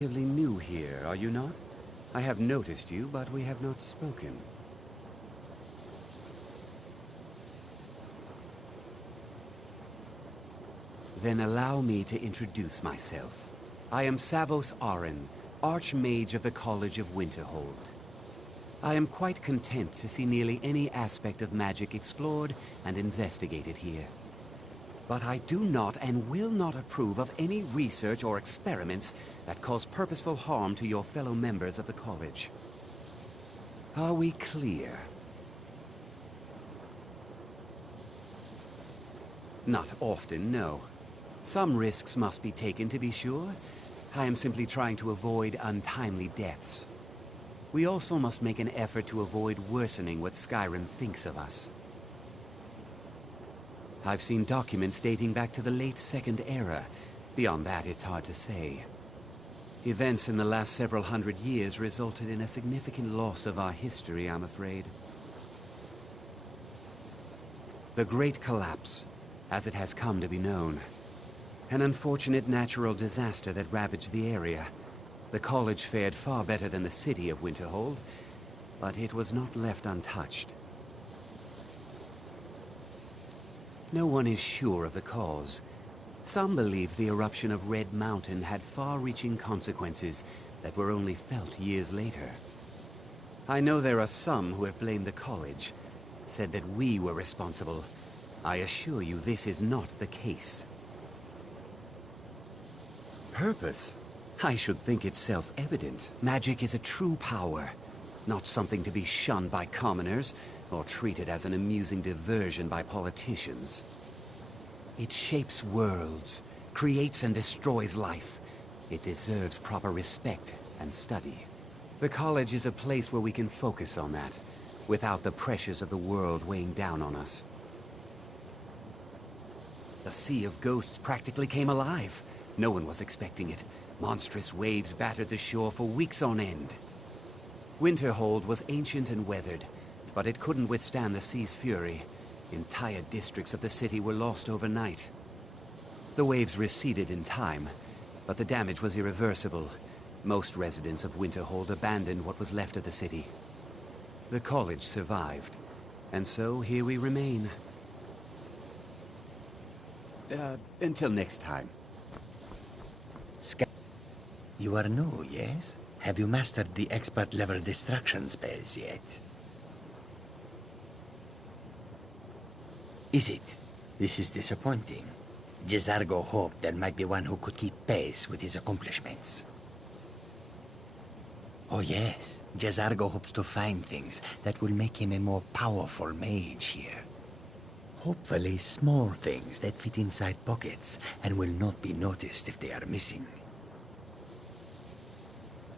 Relatively new here, are you not? I have noticed you, but we have not spoken. Then allow me to introduce myself. I am Savos Arin, Archmage of the College of Winterhold. I am quite content to see nearly any aspect of magic explored and investigated here. But I do not and will not approve of any research or experiments that cause purposeful harm to your fellow members of the college. Are we clear? Not often, no. Some risks must be taken, to be sure. I am simply trying to avoid untimely deaths. We also must make an effort to avoid worsening what Skyrim thinks of us. I've seen documents dating back to the late Second Era. Beyond that, it's hard to say. Events in the last several hundred years resulted in a significant loss of our history, I'm afraid. The Great Collapse, as it has come to be known. An unfortunate natural disaster that ravaged the area. The college fared far better than the city of Winterhold, but it was not left untouched. No one is sure of the cause. Some believe the eruption of Red Mountain had far-reaching consequences that were only felt years later. I know there are some who have blamed the college, said that we were responsible. I assure you this is not the case. Purpose? I should think it's self-evident. Magic is a true power, not something to be shunned by commoners, or treated as an amusing diversion by politicians. It shapes worlds, creates and destroys life. It deserves proper respect and study. The college is a place where we can focus on that, without the pressures of the world weighing down on us. The Sea of Ghosts practically came alive. No one was expecting it. Monstrous waves battered the shore for weeks on end. Winterhold was ancient and weathered, but it couldn't withstand the sea's fury. Entire districts of the city were lost overnight. The waves receded in time, but the damage was irreversible. Most residents of Winterhold abandoned what was left of the city. The college survived, and so here we remain. Until next time. You are new, yes? Have you mastered the expert-level distraction spells yet? Is it? This is disappointing. Jezargo hoped there might be one who could keep pace with his accomplishments. Oh yes, Jezargo hopes to find things that will make him a more powerful mage here. Hopefully small things that fit inside pockets and will not be noticed if they are missing.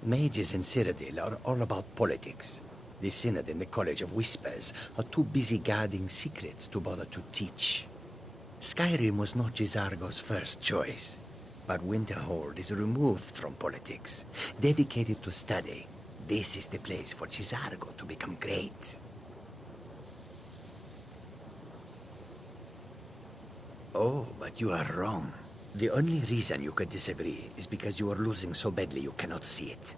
Mages in Cyrodiil are all about politics. The Synod and the College of Whispers are too busy guarding secrets to bother to teach. Skyrim was not Jezargo's first choice, but Winterhold is removed from politics, dedicated to study. This is the place for Jezargo to become great. Oh, but you are wrong. The only reason you could disagree is because you are losing so badly you cannot see it.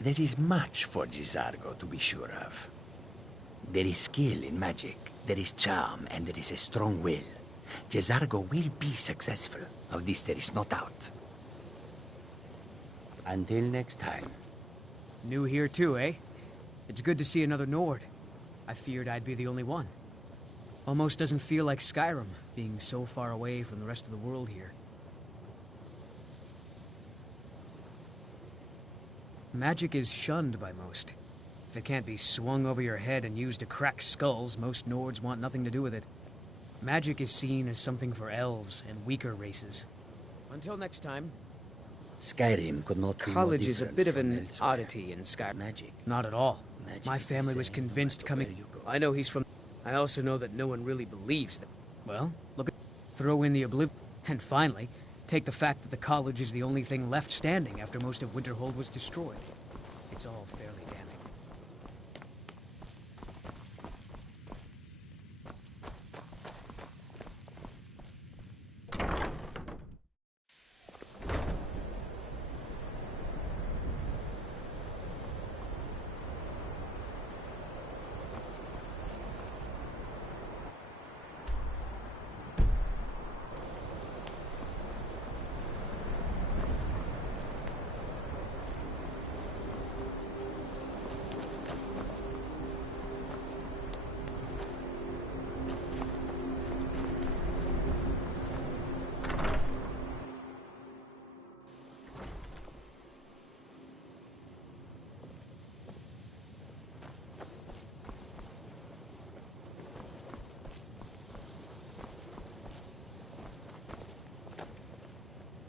There is much for Jezargo to be sure of. There is skill in magic, there is charm, and there is a strong will. Jezargo will be successful. Of this there is no doubt. Until next time. New here too, eh? It's good to see another Nord. I feared I'd be the only one. Almost doesn't feel like Skyrim, being so far away from the rest of the world here. Magic is shunned by most. If it can't be swung over your head and used to crack skulls, most Nords want nothing to do with it. Magic is seen as something for elves and weaker races. Until next time. Skyrim could not be more College is a different bit of from an elsewhere. oddity in Skyrim. Magic. Not at all. Magic My is the family was same convinced no matter coming... where you go. I know he's from... I also know that no one really believes that... Well, look at... Throw in the oblivion... And finally, take the fact that the college is the only thing left standing after most of Winterhold was destroyed. It's all fairly damning.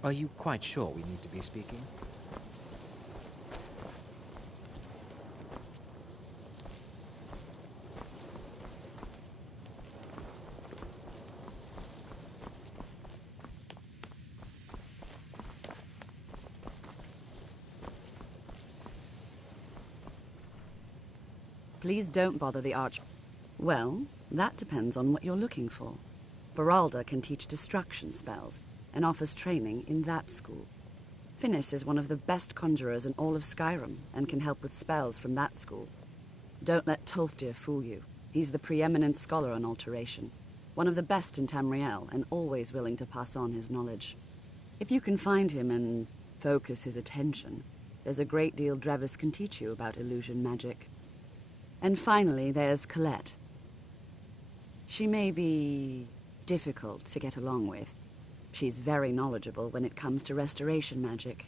Are you quite sure we need to be speaking? Please don't bother the Arch... Well, that depends on what you're looking for. Beralda can teach destruction spells, and offers training in that school. Finis is one of the best conjurers in all of Skyrim, and can help with spells from that school. Don't let Tolfdir fool you. He's the preeminent scholar on alteration, one of the best in Tamriel, and always willing to pass on his knowledge. If you can find him and focus his attention, there's a great deal Drevis can teach you about illusion magic. And finally, there's Colette. She may be difficult to get along with. She's very knowledgeable when it comes to restoration magic.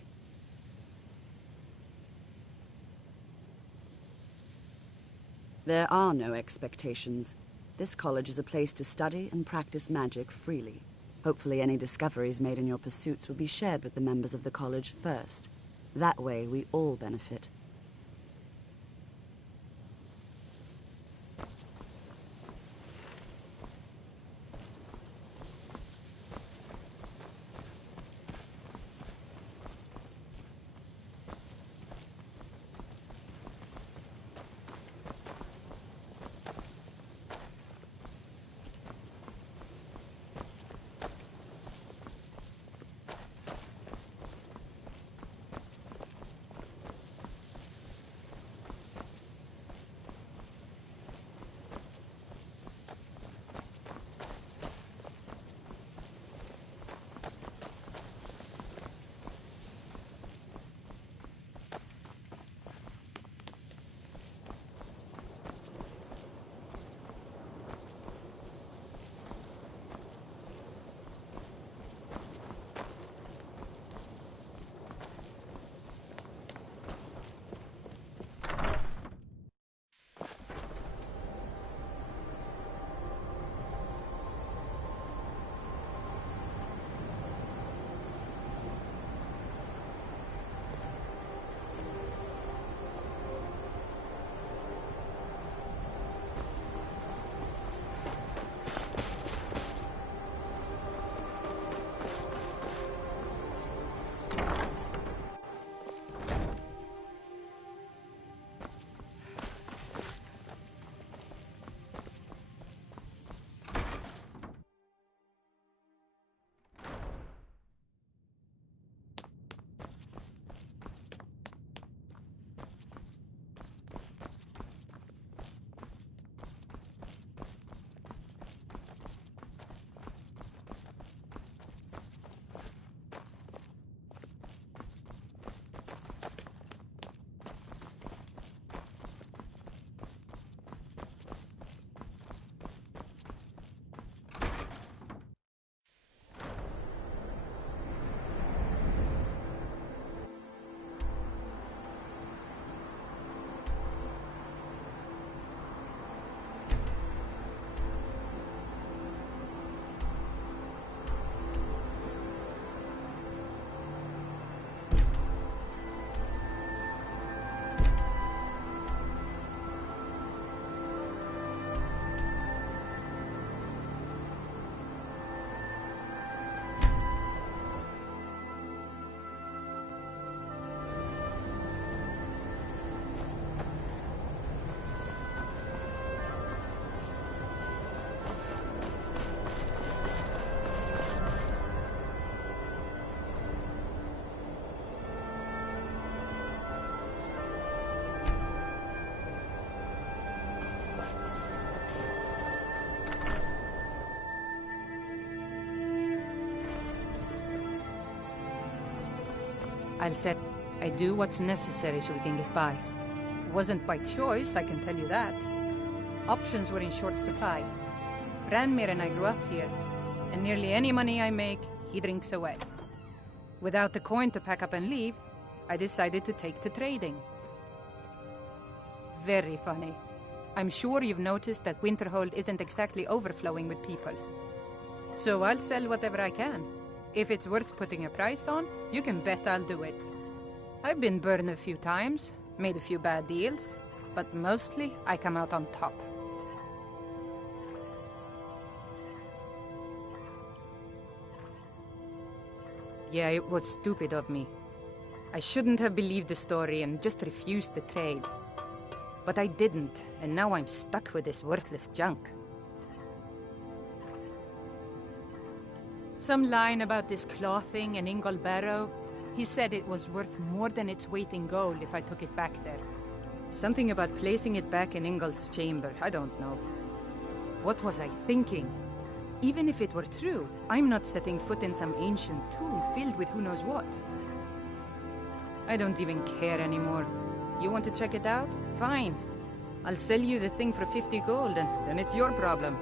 There are no expectations. This college is a place to study and practice magic freely. Hopefully any discoveries made in your pursuits will be shared with the members of the college first. That way, we all benefit. I'll say I do what's necessary so we can get by. It wasn't by choice, I can tell you that. Options were in short supply. Ranmir and I grew up here, and nearly any money I make, he drinks away. Without the coin to pack up and leave, I decided to take to trading. Very funny. I'm sure you've noticed that Winterhold isn't exactly overflowing with people. So I'll sell whatever I can. If it's worth putting a price on, you can bet I'll do it. I've been burned a few times, made a few bad deals, but mostly I come out on top. Yeah, it was stupid of me. I shouldn't have believed the story and just refused the trade. But I didn't, and now I'm stuck with this worthless junk. Some line about this clothing and Ingol Barrow. He said it was worth more than its weight in gold if I took it back there. Something about placing it back in Ingol's chamber, I don't know. What was I thinking? Even if it were true, I'm not setting foot in some ancient tomb filled with who knows what. I don't even care anymore. You want to check it out? Fine. I'll sell you the thing for 50 gold, and then it's your problem.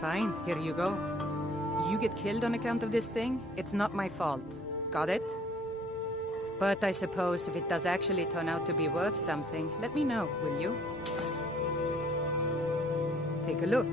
Fine, here you go. You get killed on account of this thing, it's not my fault. Got it? But I suppose if it does actually turn out to be worth something, let me know, will you? Take a look.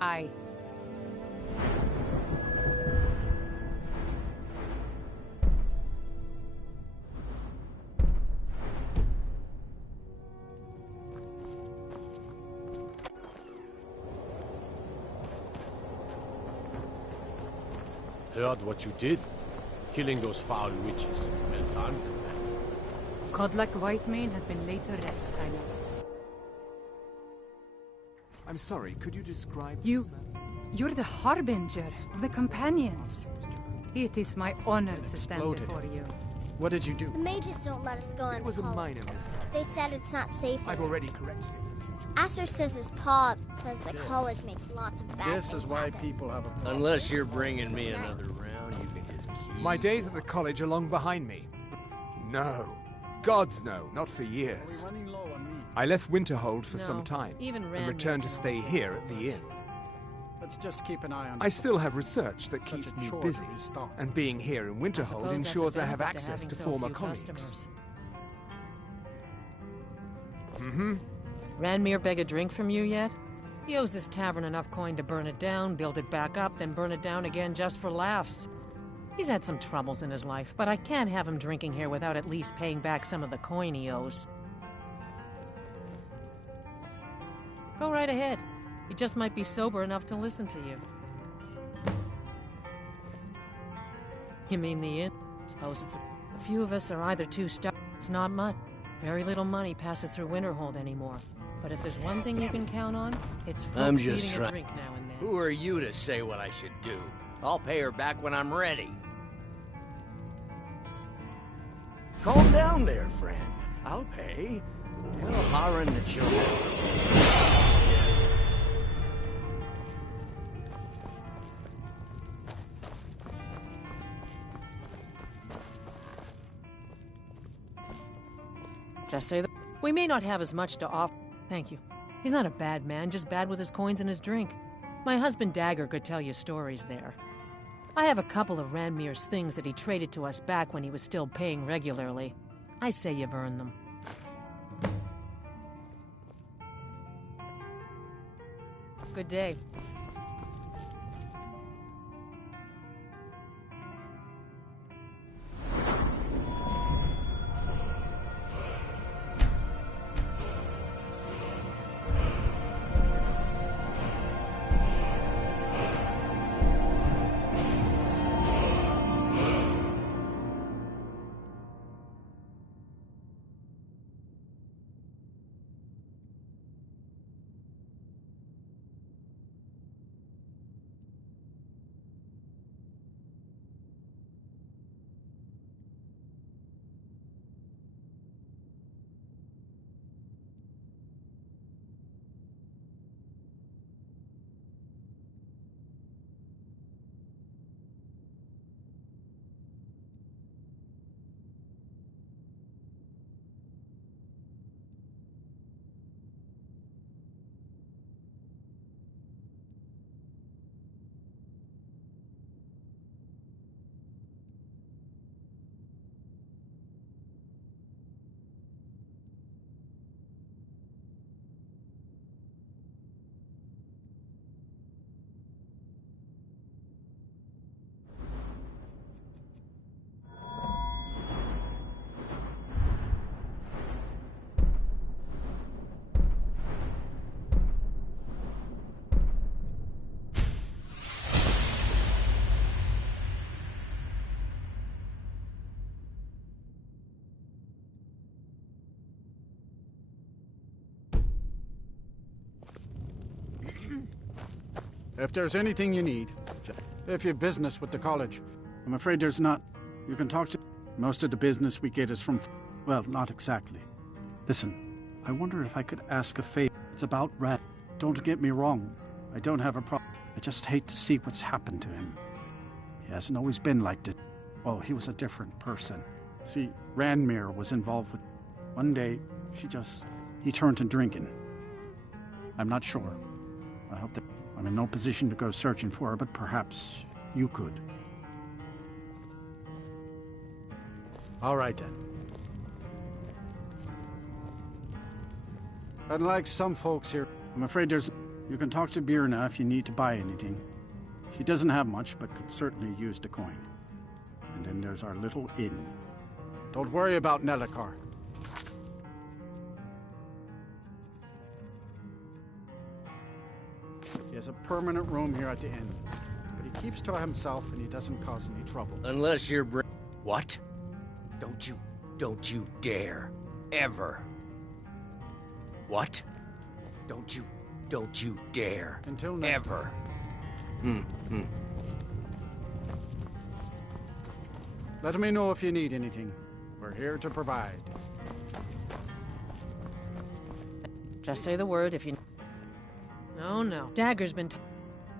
Aye. Heard what you did. Killing those foul witches. Well done, Commander. Godlike Whitemane has been laid to rest, I know. I'm sorry, could you describe... You're the Harbinger of the Companions. It is my honor to stand before you. What did you do? The mages don't let us go on It was a minor mishap. They said it's not safe. I've already corrected it for future. Aster says his paw says the college makes lots of bad This things is why happen. people have a problem. Unless you're bringing me another round, you can just keep... My days at the college are long behind me. No. Gods no, not for years. We're running low on meat. I left Winterhold for some No, time, even and Rand returned to can stay organize here at the inn. Let's just keep an eye on I it. still have research that Such keeps a me chore busy, to be stopped. and being here in I Winterhold suppose that's a ensures I have benefit access having to so former few colleagues. customers. Mm-hmm. Ranmir beg a drink from you yet? He owes this tavern enough coin to burn it down, build it back up, then burn it down again just for laughs. He's had some troubles in his life, but I can't have him drinking here without at least paying back some of the coin he owes. Go right ahead. He just might be sober enough to listen to you. You mean the inn? Suppose it's... A few of us are either too stuck. It's not much. Very little money passes through Winterhold anymore. But if there's one thing you can count on, it's I'm folks just eating trying... a drink now and then. Who are you to say what I should do? I'll pay her back when I'm ready. Calm down there, friend. I'll pay. Tell Harren that she'll... Just say that. We may not have as much to offer. Thank you. He's not a bad man, just bad with his coins and his drink. My husband Dagger could tell you stories there. I have a couple of Ranmir's things that he traded to us back when he was still paying regularly. I say you've earned them. Good day. If there's anything you need, if you have business with the college, I'm afraid there's not. You can talk to... Most of the business we get is from... Well, not exactly. Listen, I wonder if I could ask a favor. It's about Red. Don't get me wrong. I don't have a problem. I just hate to see what's happened to him. He hasn't always been like this. Well, he was a different person. See, Ranmir was involved with... One day, he turned to drinking. I'm not sure. I hope that... I'm in no position to go searching for her, but perhaps you could. All right, then. Unlike some folks here, I'm afraid there's... You can talk to Brienne if you need to buy anything. She doesn't have much, but could certainly use the coin. And then there's our little inn. Don't worry about Nellikar. He has a permanent room here at the inn. But he keeps to himself and he doesn't cause any trouble. Unless you're What? Don't you dare. Ever. What? Don't you dare. Until next ever. Let me know if you need anything. We're here to provide. Just say the word if you... Oh, no. Dagger's been...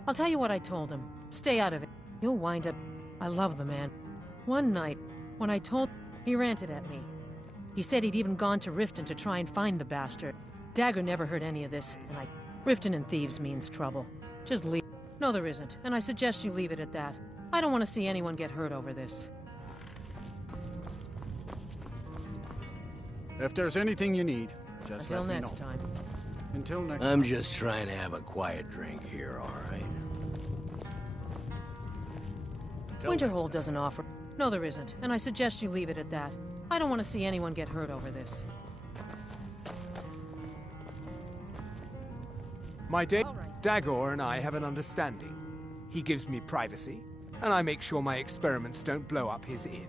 I'll tell you what I told him. Stay out of it. You'll wind up... I love the man. One night, when I told... He ranted at me. He said he'd even gone to Riften to try and find the bastard. Dagger never heard any of this, and Riften and thieves means trouble. Just leave. No, there isn't, and I suggest you leave it at that. I don't want to see anyone get hurt over this. If there's anything you need, just Until let me next know. time. Until next I'm time. just trying to have a quiet drink here, all right? Winterhold doesn't offer... No, there isn't, and I suggest you leave it at that. I don't want to see anyone get hurt over this. My Dagor and I have an understanding. He gives me privacy, and I make sure my experiments don't blow up his inn.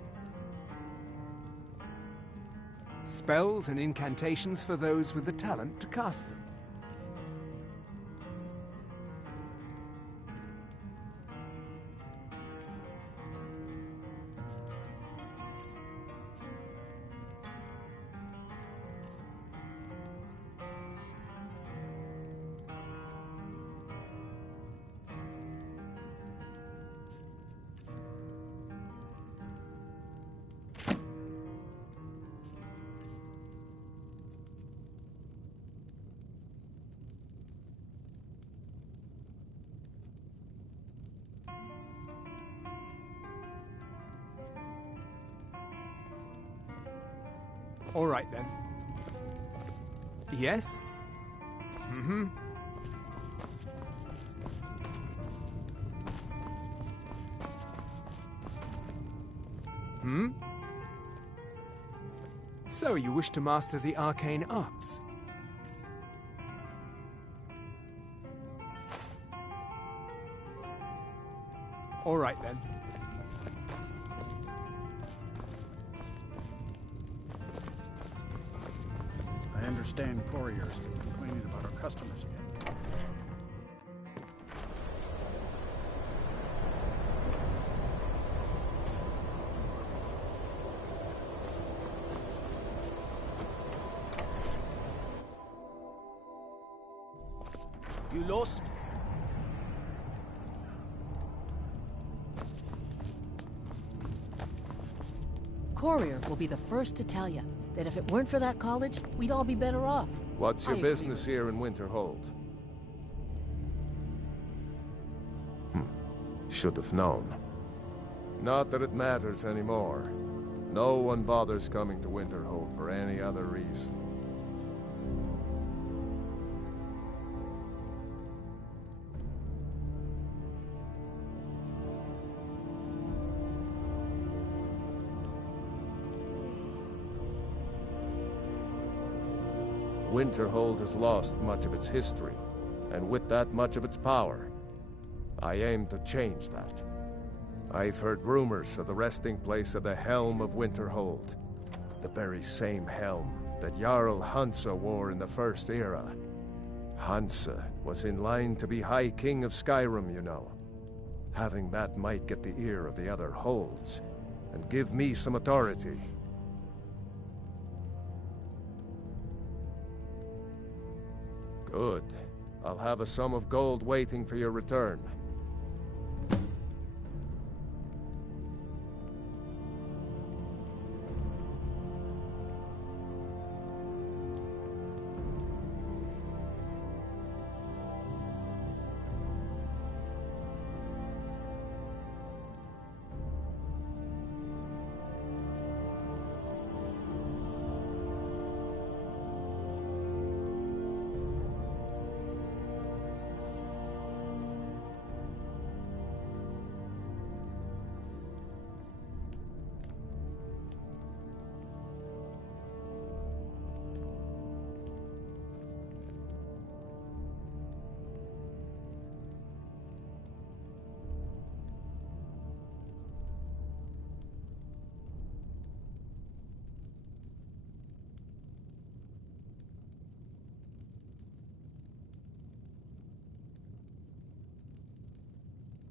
Spells and incantations for those with the talent to cast them. All right, then. Yes? Mm-hmm. Hmm? So you wish to master the arcane arts? All right, then. I understand couriers complaining about our customers again. You lost? Courier will be the first to tell you that if it weren't for that college, we'd all be better off. What's your business here in Winterhold? Should have known. Not that it matters anymore. No one bothers coming to Winterhold for any other reason. Winterhold has lost much of its history, and with that much of its power. I aim to change that. I've heard rumors of the resting place of the Helm of Winterhold, the very same helm that Jarl Hansa wore in the First Era. Hansa was in line to be High King of Skyrim, you know. Having that might get the ear of the other holds, and give me some authority. Good. I'll have a sum of gold waiting for your return.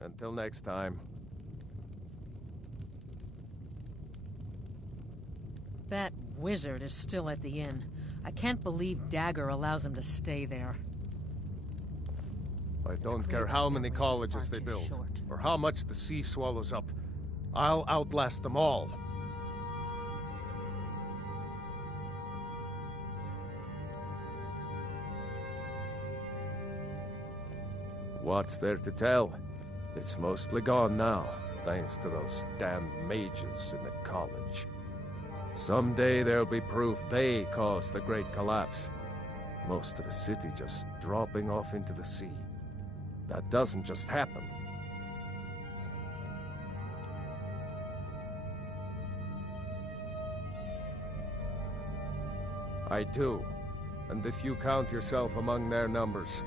Until next time. That wizard is still at the inn. I can't believe Dagger allows him to stay there. I don't care how many colleges they build, or how much the sea swallows up. I'll outlast them all. What's there to tell? It's mostly gone now, thanks to those damned mages in the college. Someday there'll be proof they caused the Great Collapse. Most of the city just dropping off into the sea. That doesn't just happen. I do. And if you count yourself among their numbers,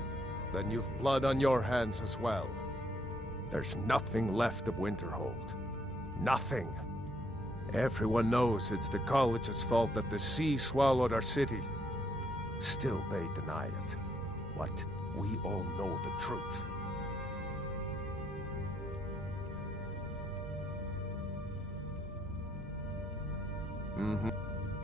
then you've blood on your hands as well. There's nothing left of Winterhold. Nothing. Everyone knows it's the college's fault that the sea swallowed our city. Still they deny it. But we all know the truth.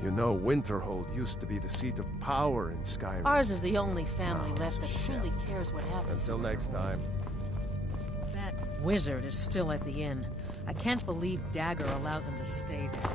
You know, Winterhold used to be the seat of power in Skyrim. Ours is the only family left that truly cares what happens. Until next time. That wizard is still at the inn. I can't believe Dagger allows him to stay there.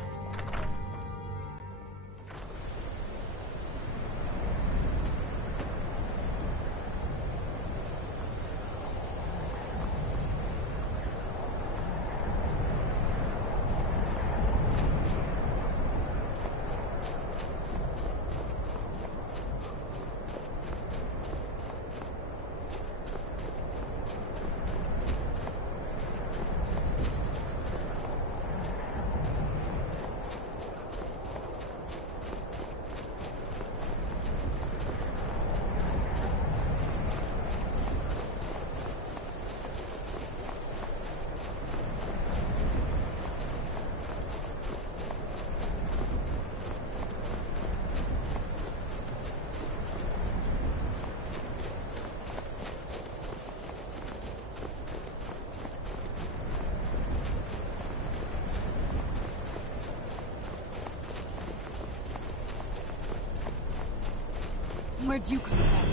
Where'd you come from?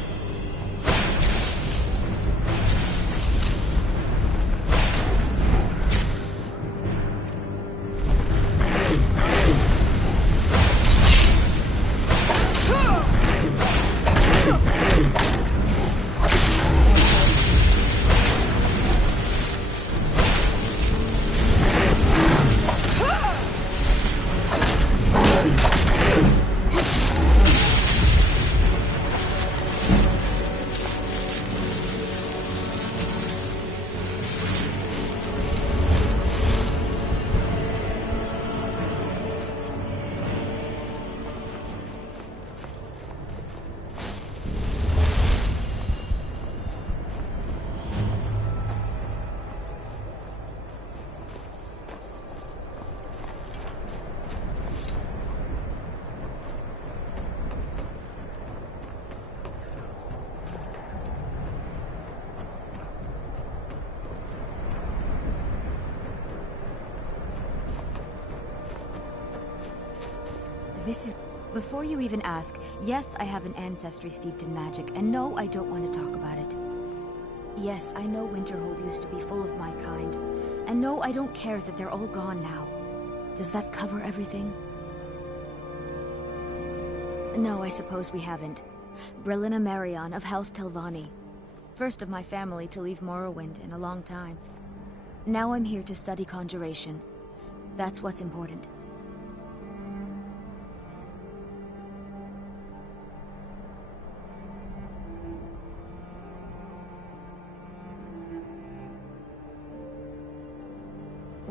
This is... Before you even ask, yes, I have an ancestry steeped in magic, and no, I don't want to talk about it. Yes, I know Winterhold used to be full of my kind, and no, I don't care that they're all gone now. Does that cover everything? No, I suppose we haven't. Brillina Marion of House Telvanni. First of my family to leave Morrowind in a long time. Now I'm here to study conjuration. That's what's important.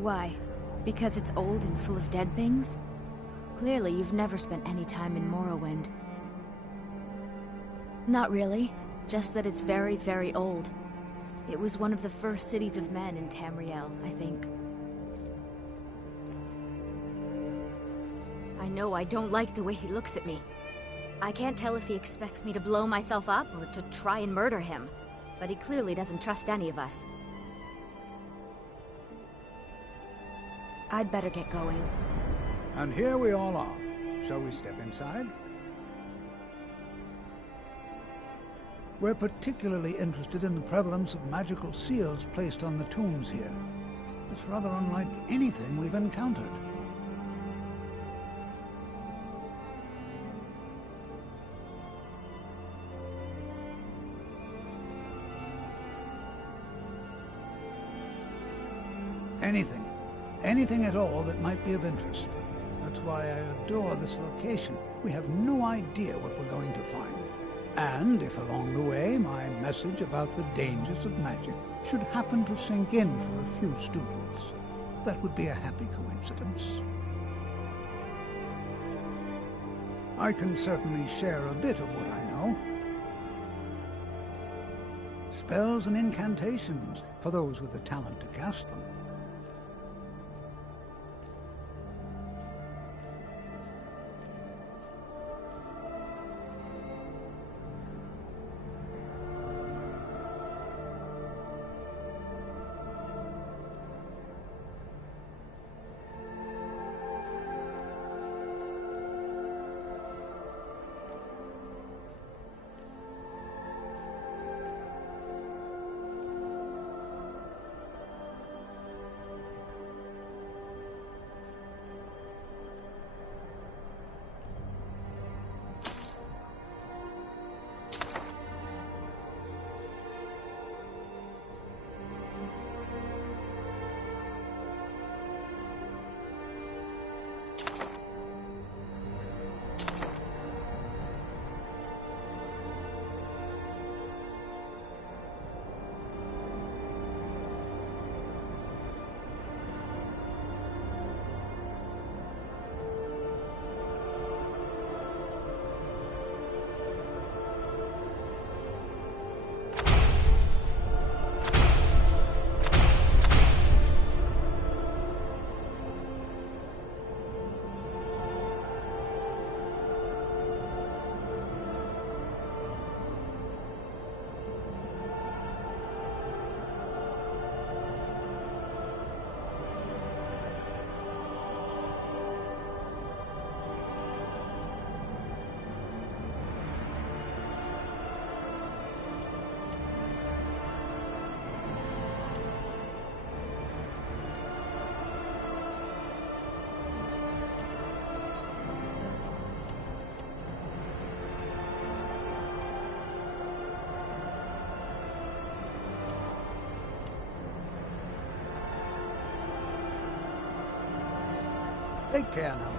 Why? Because it's old and full of dead things? Clearly, you've never spent any time in Morrowind. Not really. Just that it's very, very old. It was one of the first cities of men in Tamriel, I think. I know I don't like the way he looks at me. I can't tell if he expects me to blow myself up or to try and murder him. But he clearly doesn't trust any of us. I'd better get going. And here we all are. Shall we step inside? We're particularly interested in the prevalence of magical seals placed on the tombs here. It's rather unlike anything we've encountered. Anything at all that might be of interest. That's why I adore this location. We have no idea what we're going to find. And if along the way my message about the dangers of magic should happen to sink in for a few students, that would be a happy coincidence. I can certainly share a bit of what I know. Spells and incantations for those with the talent to cast them. Take care now.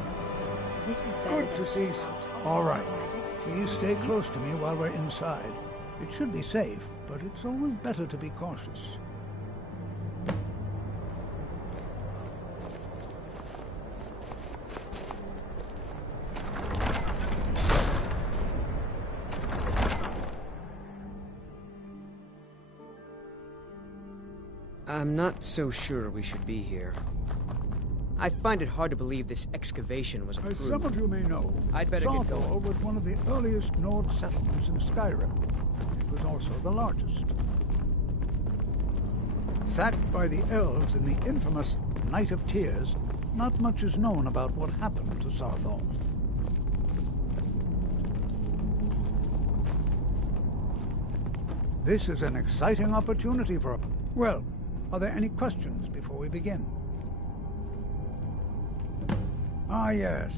This is good to see. All right. Please stay close to me while we're inside. It should be safe, but it's always better to be cautious. I'm not so sure we should be here. I find it hard to believe this excavation was approved. As some of you may know, I'd better get Tarth going. was one of the earliest Nord settlements in Skyrim. It was also the largest. Sacked by the elves in the infamous Night of Tears, not much is known about what happened to Sarthal. This is an exciting opportunity for... Well, are there any questions before we begin? Ah, yes.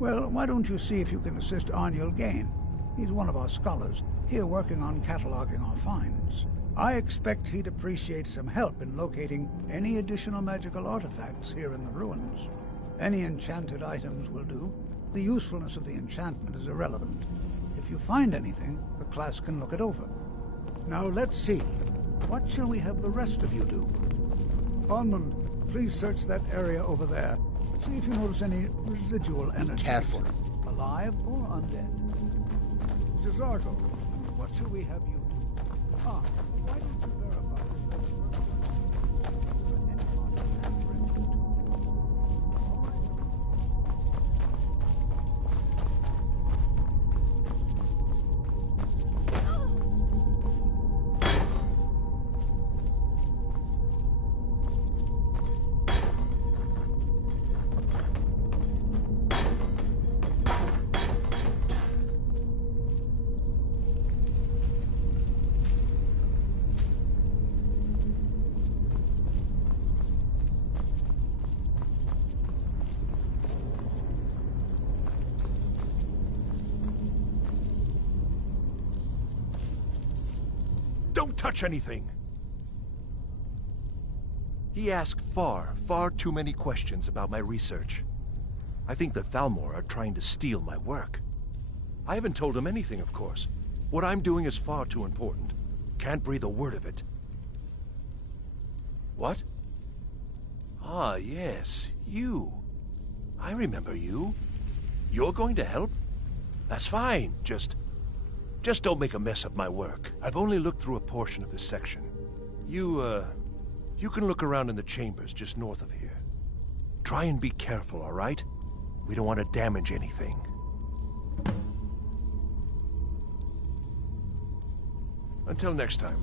Well, why don't you see if you can assist Arniel Gain? He's one of our scholars, here working on cataloging our finds. I expect he'd appreciate some help in locating any additional magical artifacts here in the ruins. Any enchanted items will do. The usefulness of the enchantment is irrelevant. If you find anything, the class can look it over. Now let's see. What shall we have the rest of you do? Almond, please search that area over there. See if you notice any residual energy. Careful. Alive or undead. Zizargo, what shall we have you do? Ah, why don't you verify Don't touch anything! He asked far too many questions about my research. I think the Thalmor are trying to steal my work. I haven't told him anything, of course. What I'm doing is far too important. Can't breathe a word of it. What? Ah, yes, you. I remember you. You're going to help? That's fine, just don't make a mess of my work. I've only looked through a portion of this section. You can look around in the chambers just north of here. Try and be careful, all right? We don't want to damage anything. Until next time.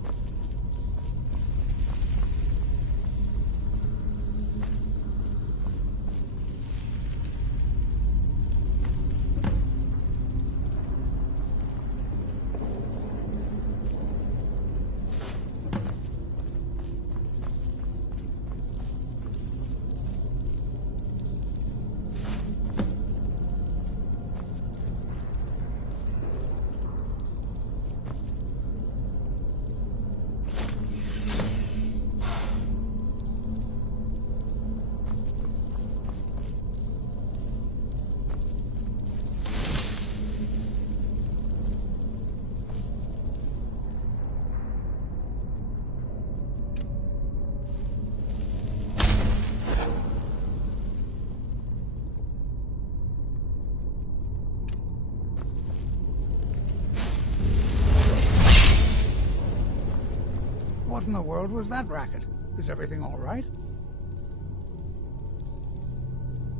What in the world was that racket? Is everything all right?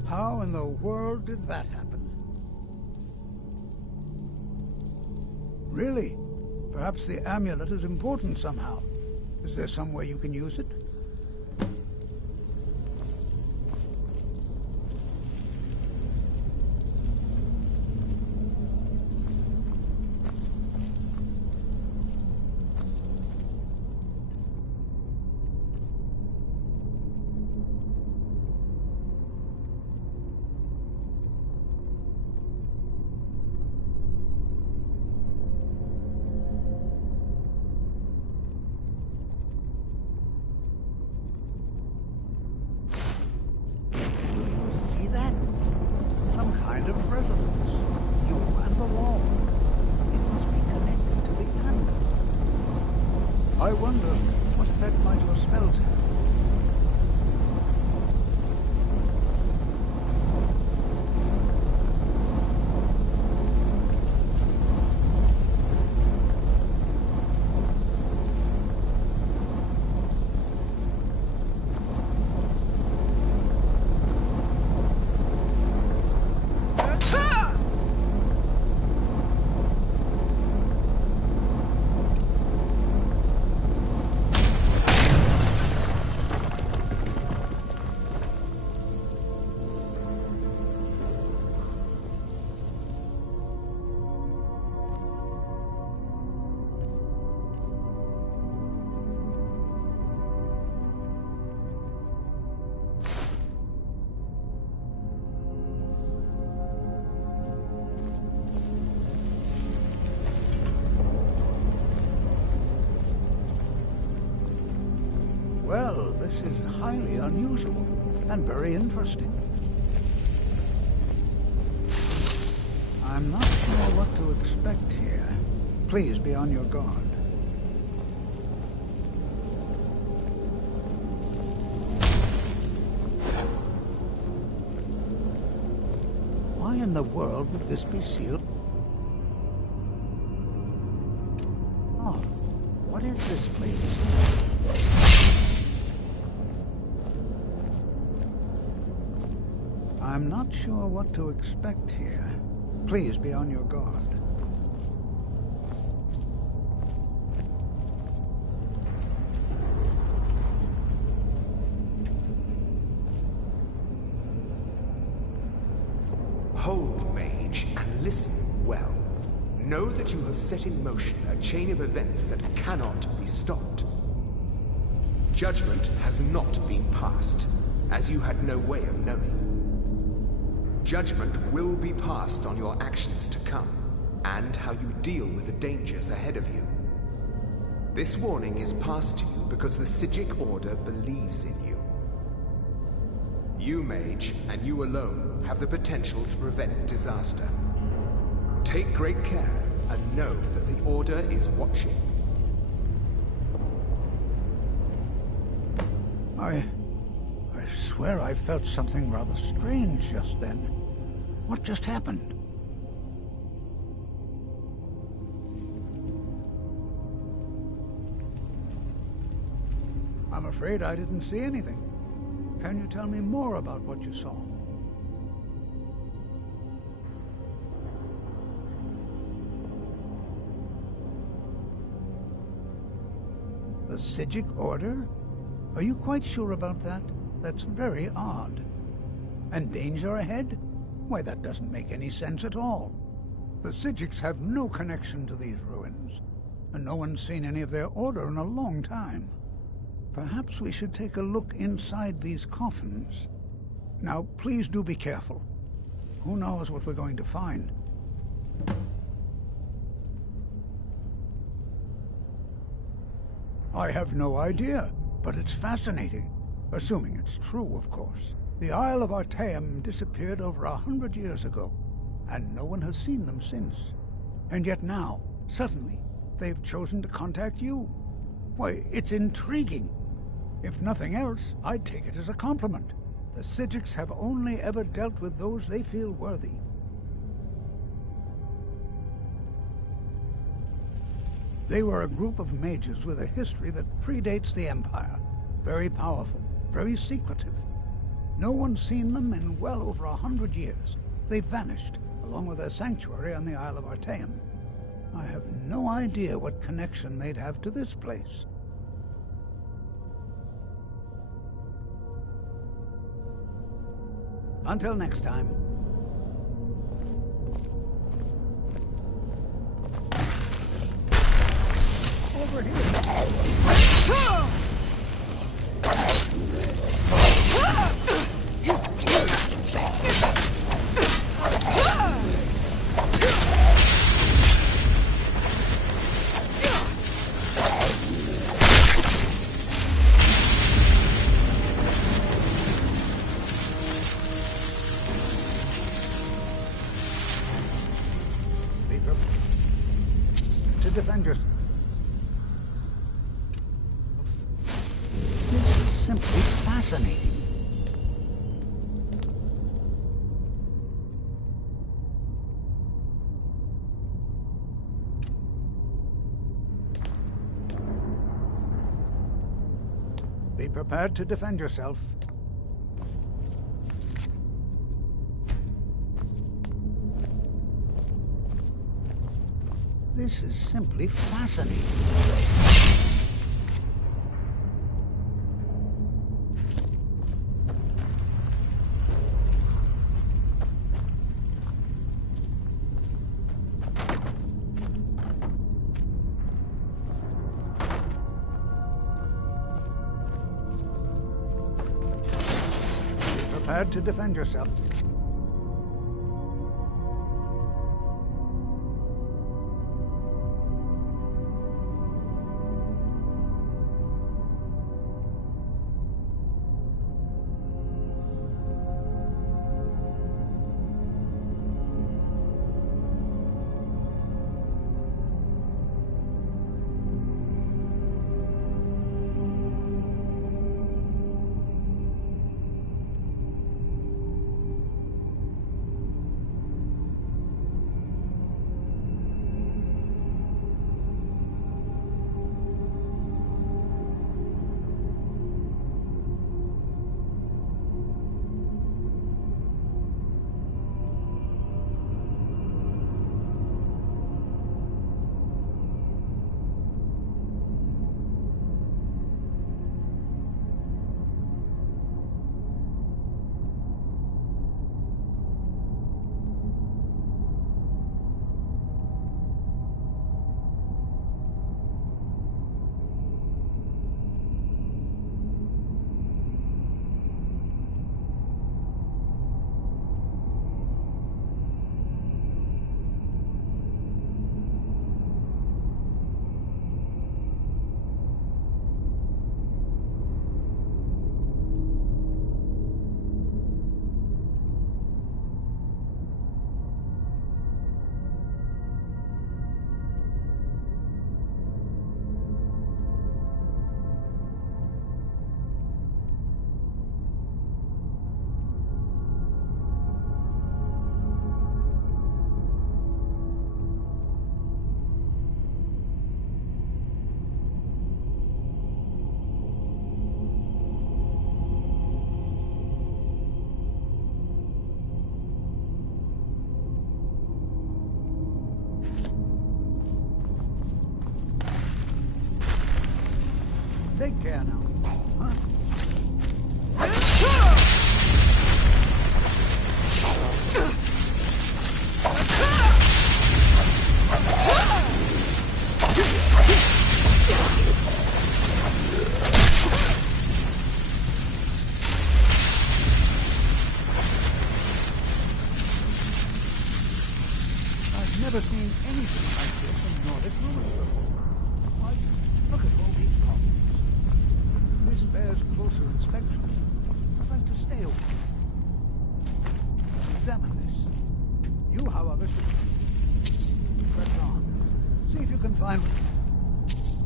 How in the world did that happen? Really? Perhaps the amulet is important somehow. Is there some way you can use it? I wonder, what effect might your spells have? This is highly unusual and very interesting. I'm not sure what to expect here. Please be on your guard. Why in the world would this be sealed? Oh, what is this place? I'm not sure what to expect here. Please be on your guard. Hold, mage, and listen well. Know that you have set in motion a chain of events that cannot be stopped. Judgment has not been passed, as you had no way of knowing. Judgment will be passed on your actions to come, and how you deal with the dangers ahead of you. This warning is passed to you because the Psijic Order believes in you. You, mage, and you alone, have the potential to prevent disaster. Take great care, and know that the Order is watching. I swear I felt something rather strange just then. What just happened? I'm afraid I didn't see anything. Can you tell me more about what you saw? The Psijic Order? Are you quite sure about that? That's very odd. And danger ahead? Why, that doesn't make any sense at all. The Psijics have no connection to these ruins, and no one's seen any of their order in a long time. Perhaps we should take a look inside these coffins. Now, please do be careful. Who knows what we're going to find? I have no idea, but it's fascinating. Assuming it's true, of course. The Isle of Artaeum disappeared over 100 years ago, and no one has seen them since. And yet now, suddenly, they've chosen to contact you. Why, it's intriguing. If nothing else, I'd take it as a compliment. The Psijics have only ever dealt with those they feel worthy. They were a group of mages with a history that predates the Empire. Very powerful, very secretive. No one's seen them in well over 100 years. They vanished, along with their sanctuary on the Isle of Artaeum. I have no idea what connection they'd have to this place. Until next time. Over here. To defend yourself. This is simply fascinating. Be prepared to defend yourself. This is simply fascinating. Be prepared to defend yourself. Take care now. Huh? I've never seen anything like this in Nordic ruins before. Why, look at all these columns. This bears closer inspection. I'd like to stay away. Examine this. You, however, should press on. See if you can find this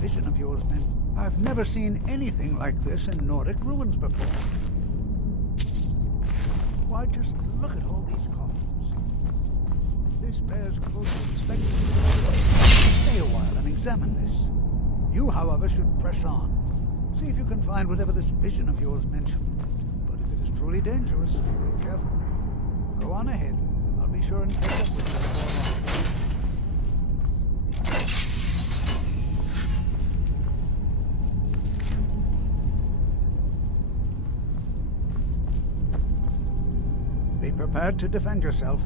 vision of yours, man. I've never seen anything like this in Nordic ruins before. Why, just look at all these columns. This bears closer inspection. Stay a while and examine this. You, however, should press on. See if you can find whatever this vision of yours mentioned. But if it is truly dangerous, be careful. Go on ahead. I'll be sure and catch up with you before long. Be prepared to defend yourself.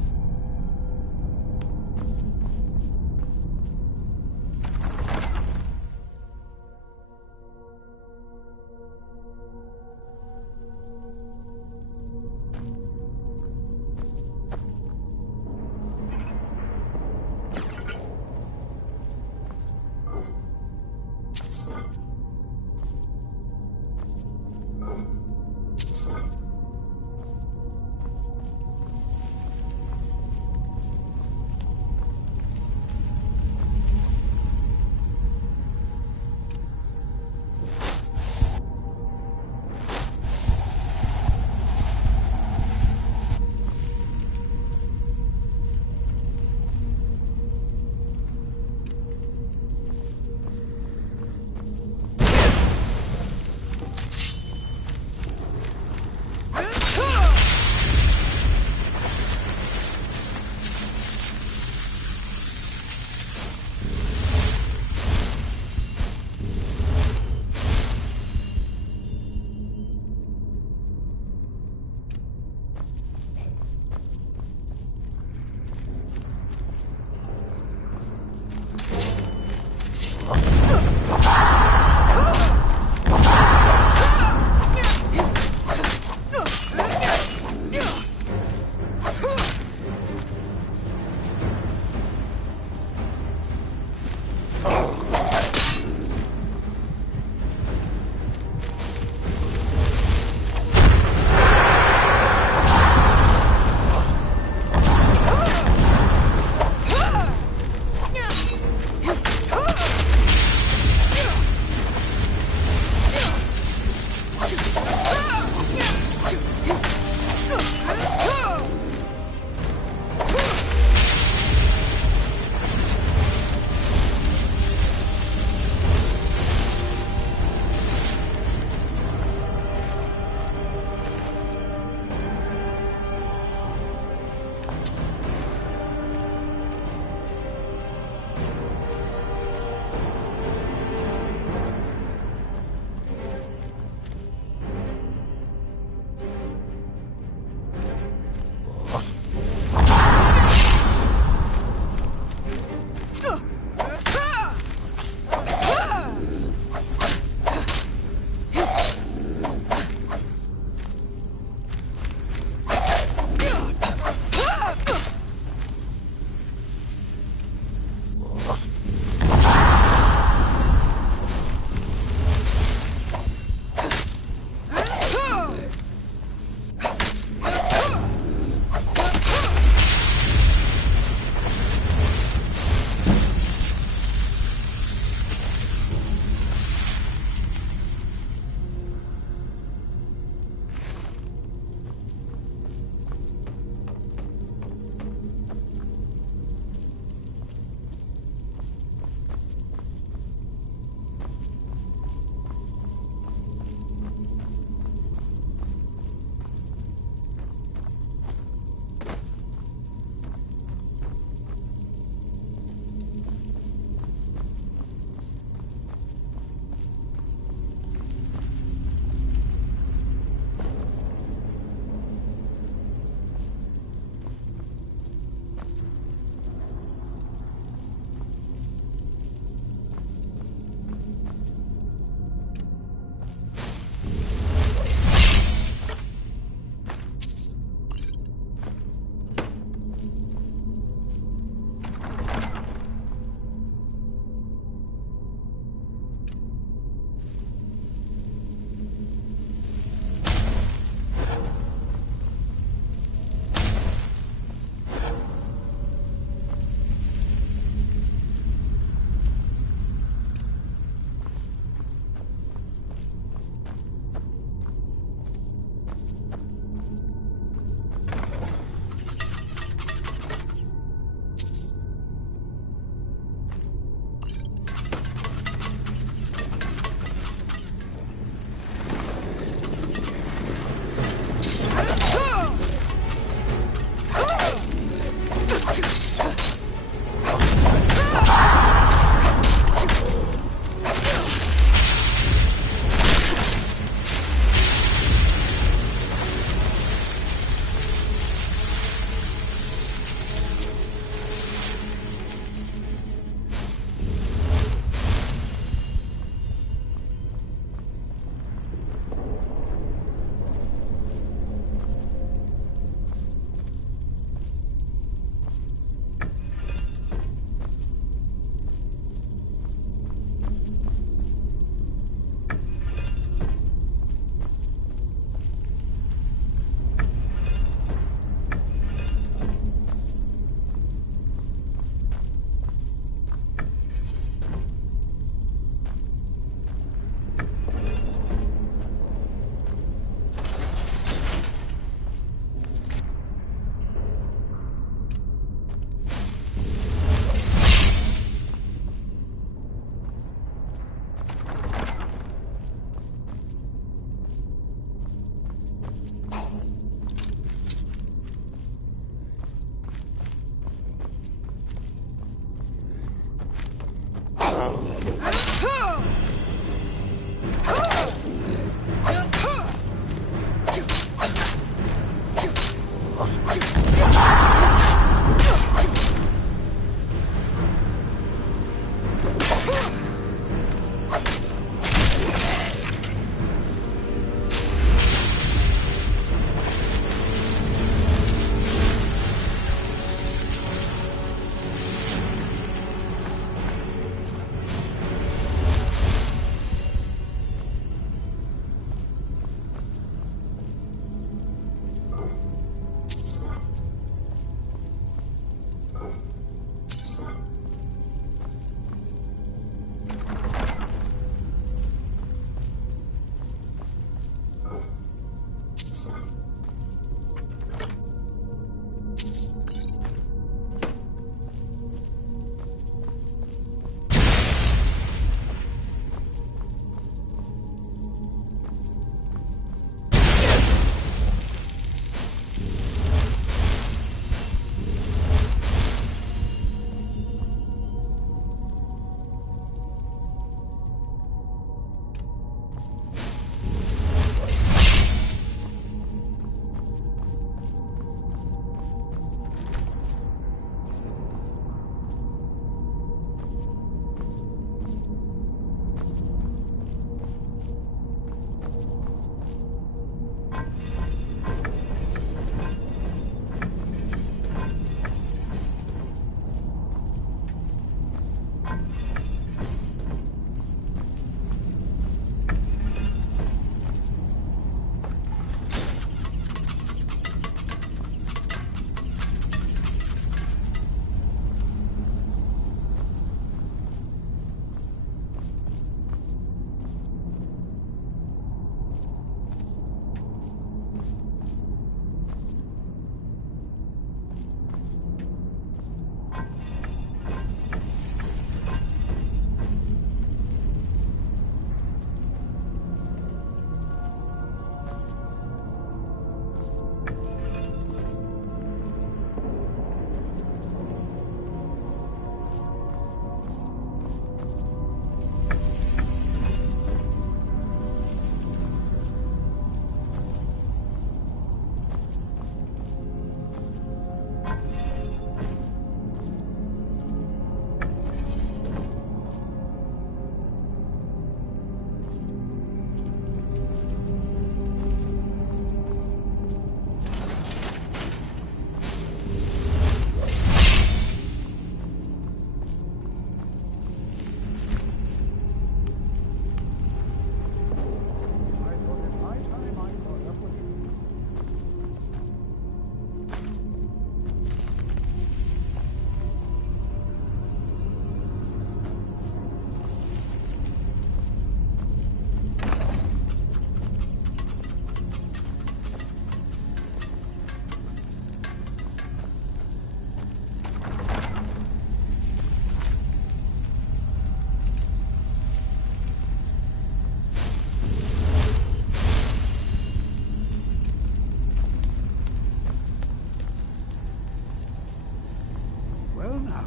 Well now,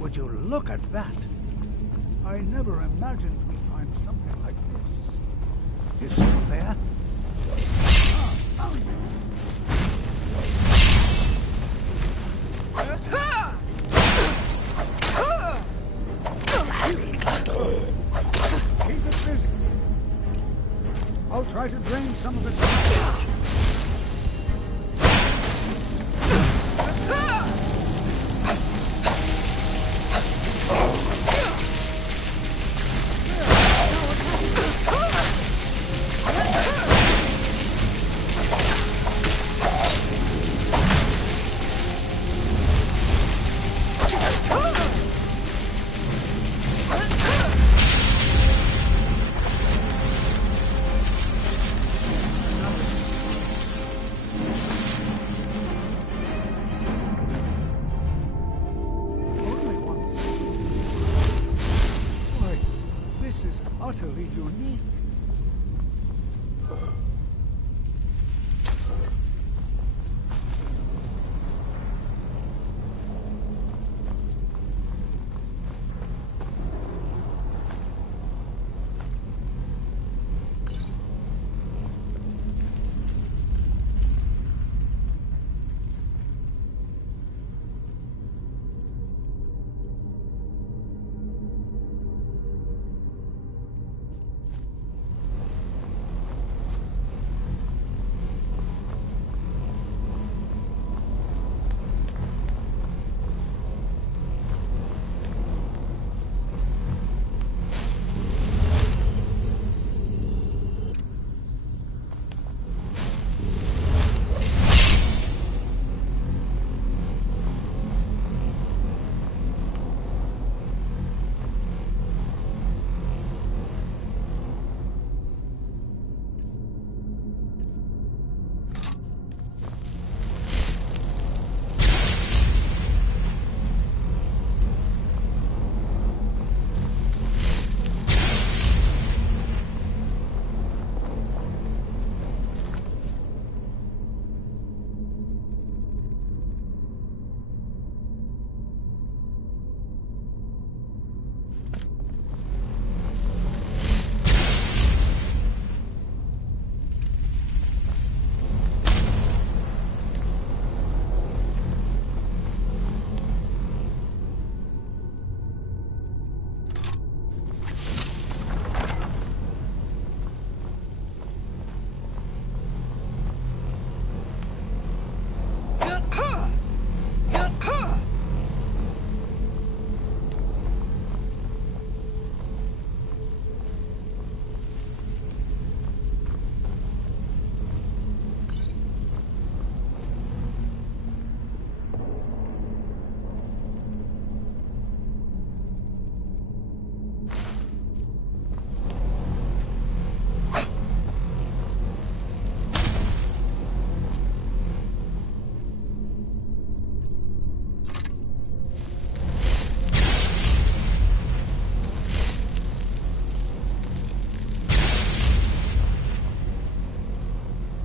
would you look at that? I never imagined we'd find something like this. Is someone there? Ah, found it. Keep it busy. I'll try to drain some of it. Utterly unique.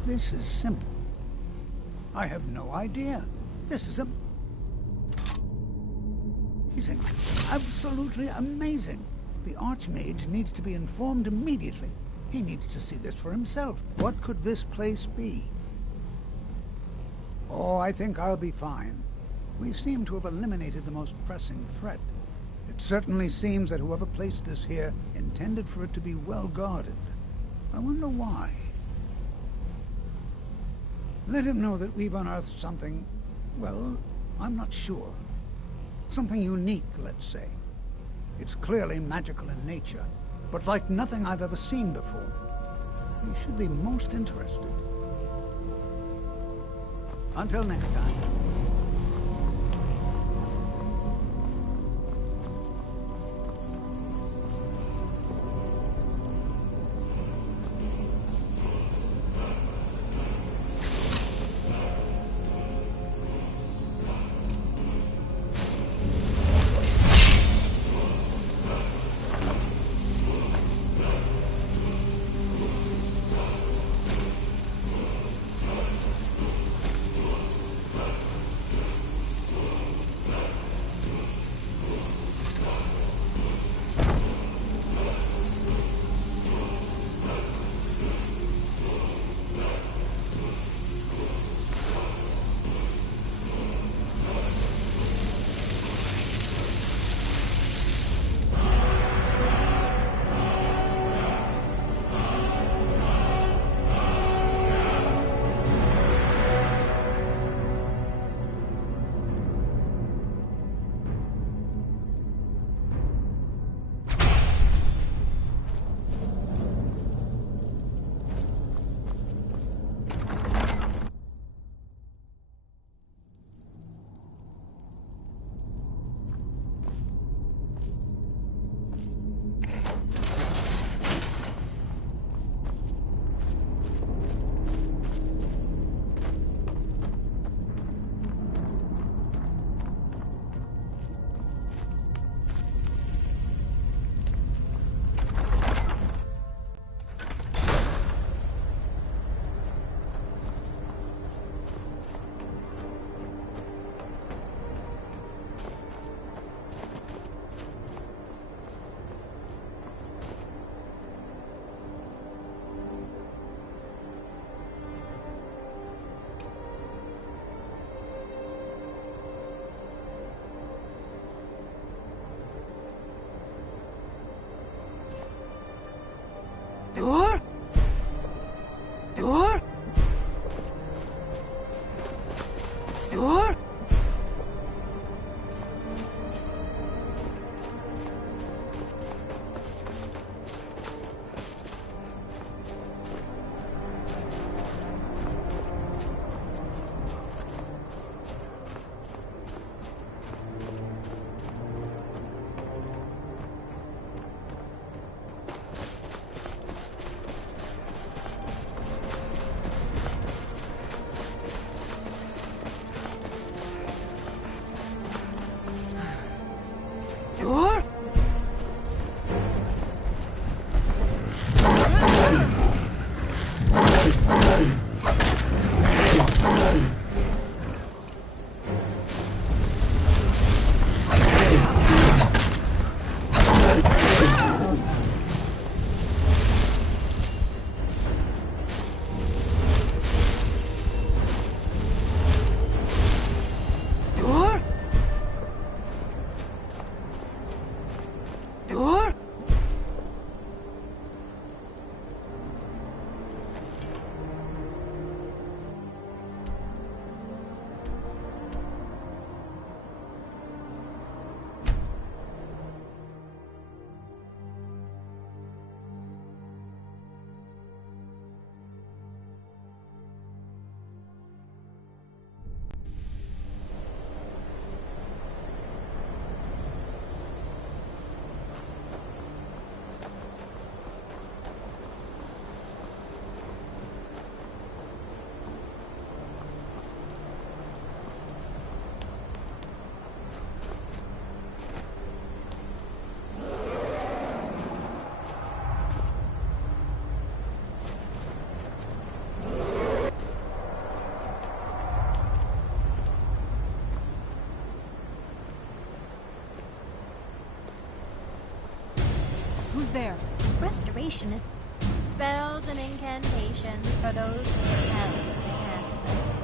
This is simple. I have no idea. This is He's absolutely amazing. The Archmage needs to be informed immediately. He needs to see this for himself. What could this place be? Oh, I think I'll be fine. We seem to have eliminated the most pressing threat. It certainly seems that whoever placed this here intended for it to be well guarded. I wonder why. Let him know that we've unearthed something, well, I'm not sure. Something unique, let's say. It's clearly magical in nature, but like nothing I've ever seen before. He should be most interested. Until next time. Who's there? Restoration is spells and incantations for those who attempt to cast them.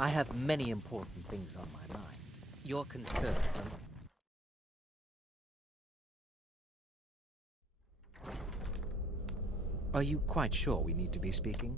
I have many important things on my mind. Your concerns are you quite sure we need to be speaking?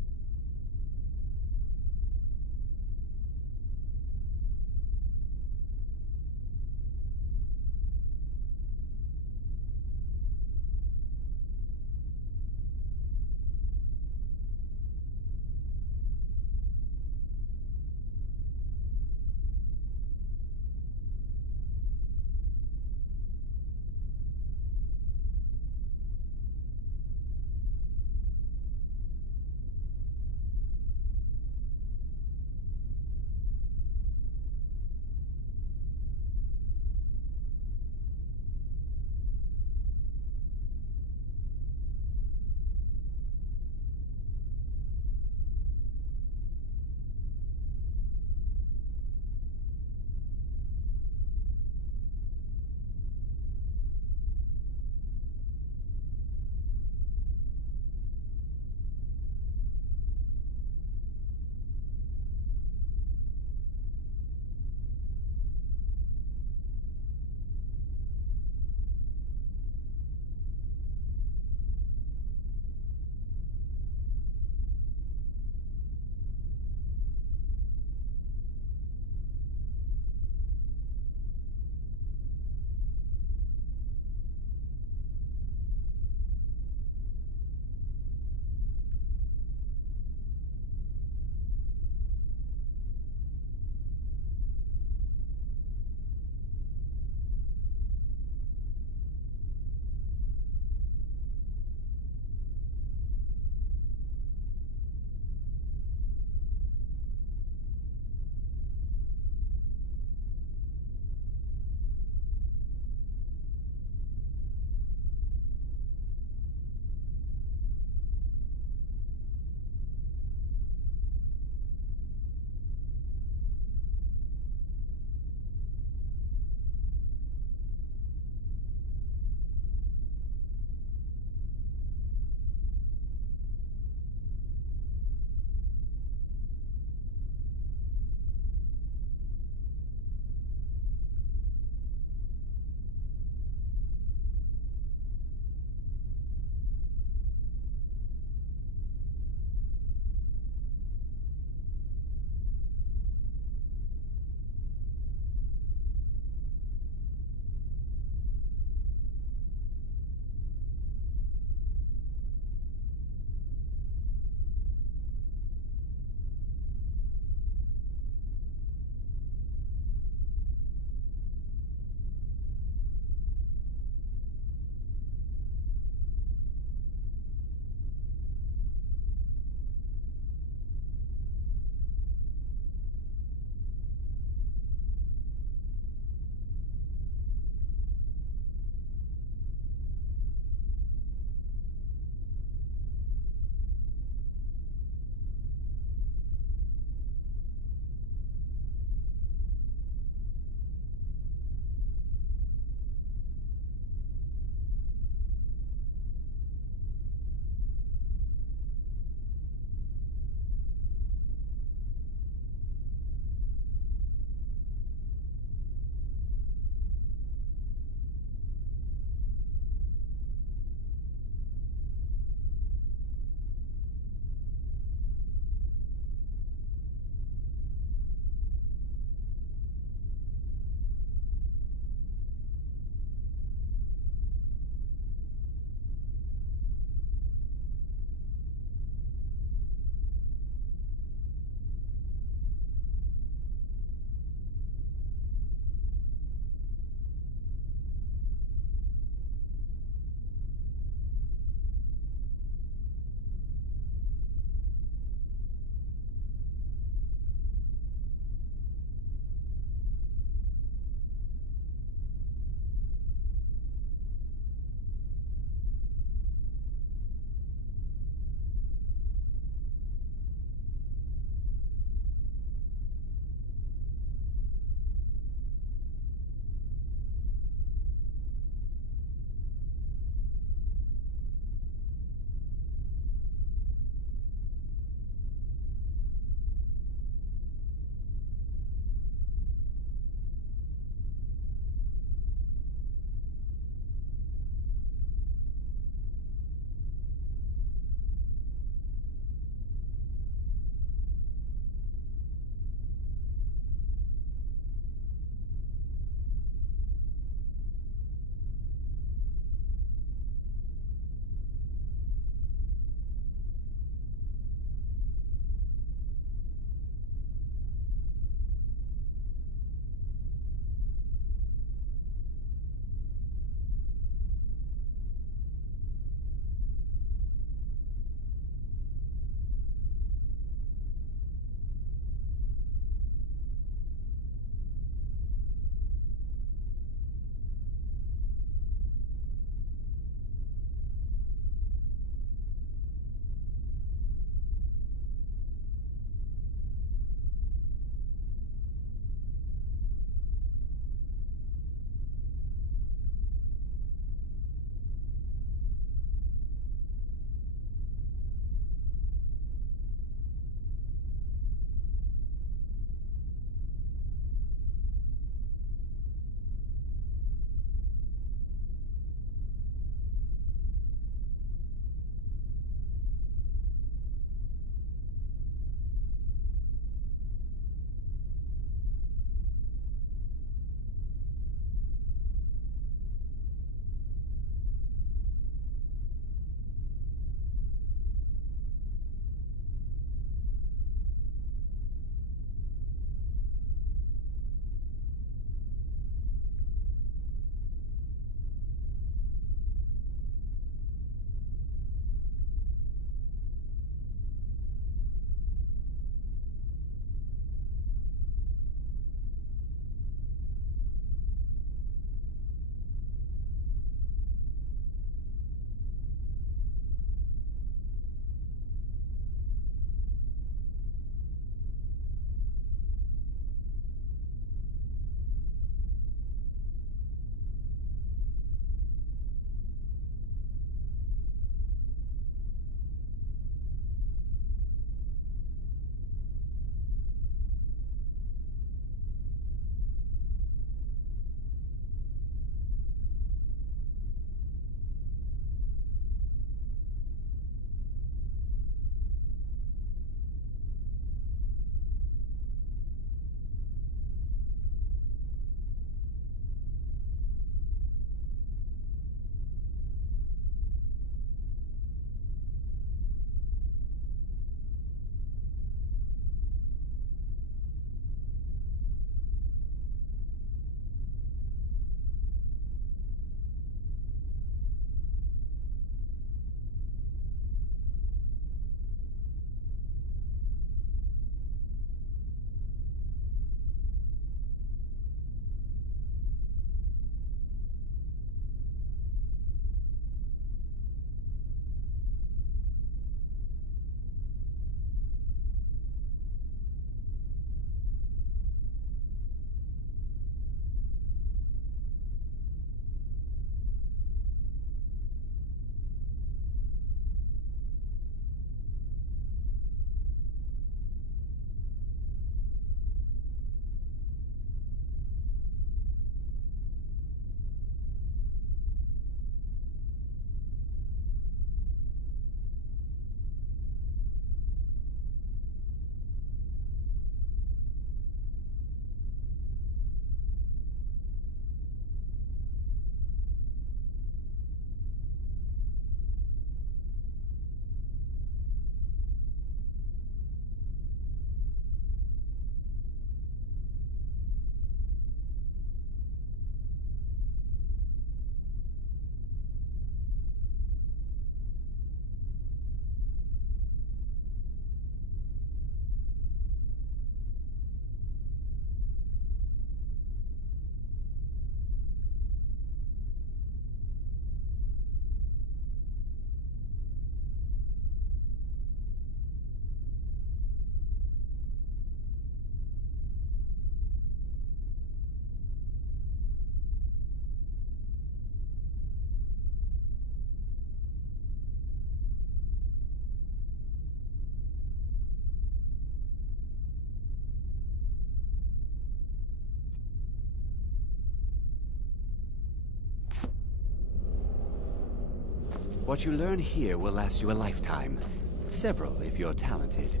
What you learn here will last you a lifetime. Several, if you're talented.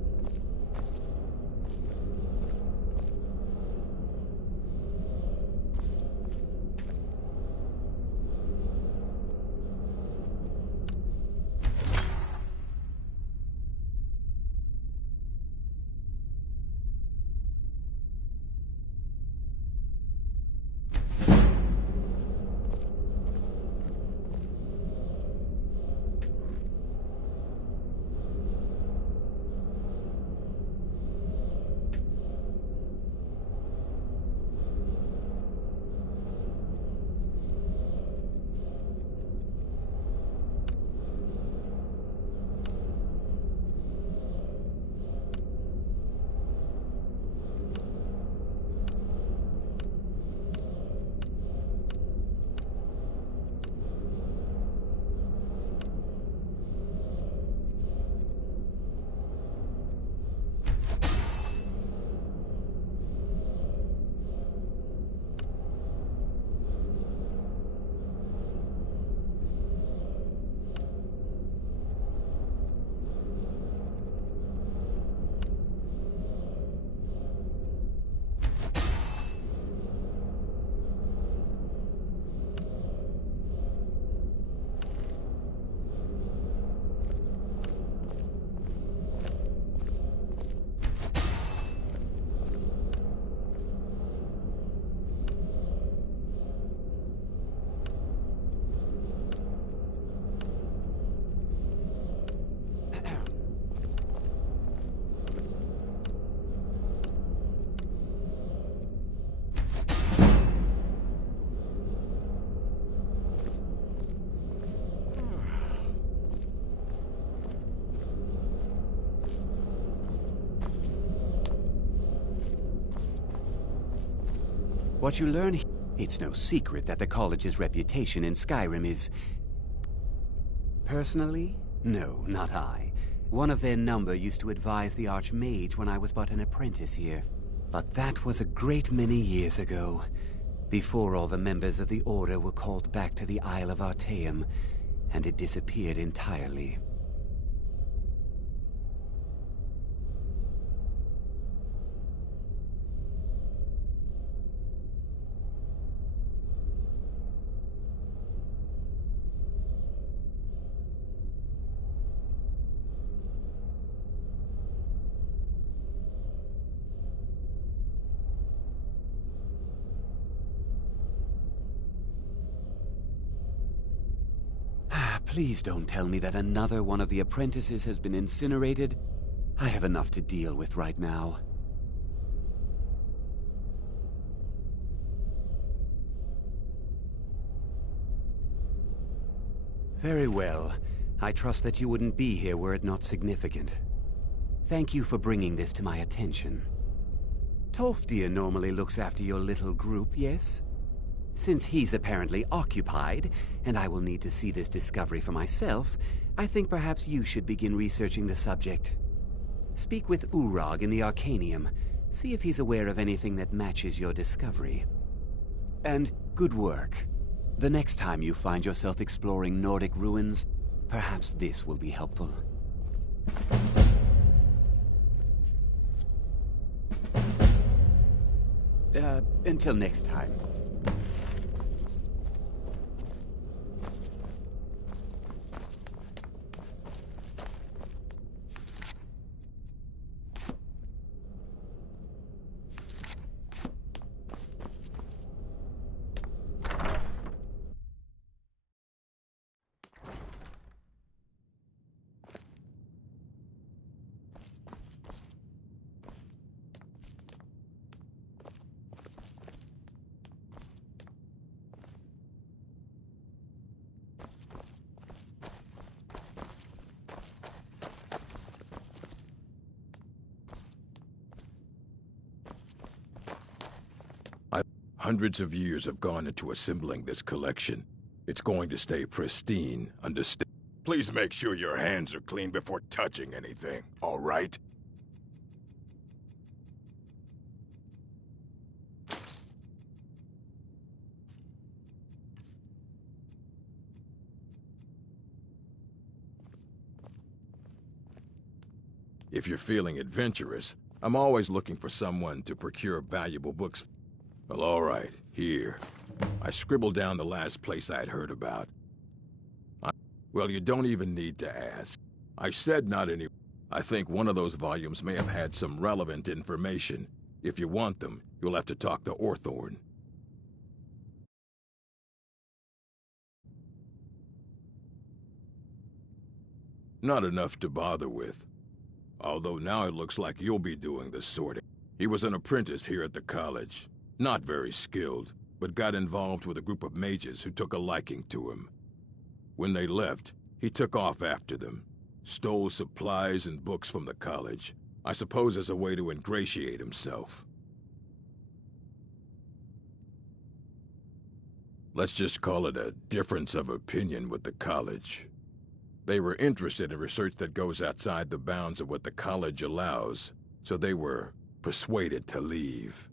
What you learn... It's no secret that the college's reputation in Skyrim is... Personally? No, not I. One of their number used to advise the Archmage when I was but an apprentice here. But that was a great many years ago, before all the members of the Order were called back to the Isle of Artaeum, and it disappeared entirely. Please don't tell me that another one of the apprentices has been incinerated. I have enough to deal with right now. Very well. I trust that you wouldn't be here were it not significant. Thank you for bringing this to my attention. Tolfdir normally looks after your little group, yes? Since he's apparently occupied, and I will need to see this discovery for myself, I think perhaps you should begin researching the subject. Speak with Urag in the Arcanium. See if he's aware of anything that matches your discovery. And good work. The next time you find yourself exploring Nordic ruins, perhaps this will be helpful. Until next time. Hundreds of years have gone into assembling this collection. It's going to stay pristine, understand? Please make sure your hands are clean before touching anything, all right? If you're feeling adventurous, I'm always looking for someone to procure valuable books. Well, all right, here. I scribbled down the last place I'd heard about. Well, you don't even need to ask. I said not any... I think one of those volumes may have had some relevant information. If you want them, you'll have to talk to Orthorn. Not enough to bother with. Although now it looks like you'll be doing the sorting. He was an apprentice here at the college. Not very skilled, but got involved with a group of mages who took a liking to him. When they left, he took off after them. Stole supplies and books from the college. I suppose as a way to ingratiate himself. Let's just call it a difference of opinion with the college. They were interested in research that goes outside the bounds of what the college allows, so they were persuaded to leave.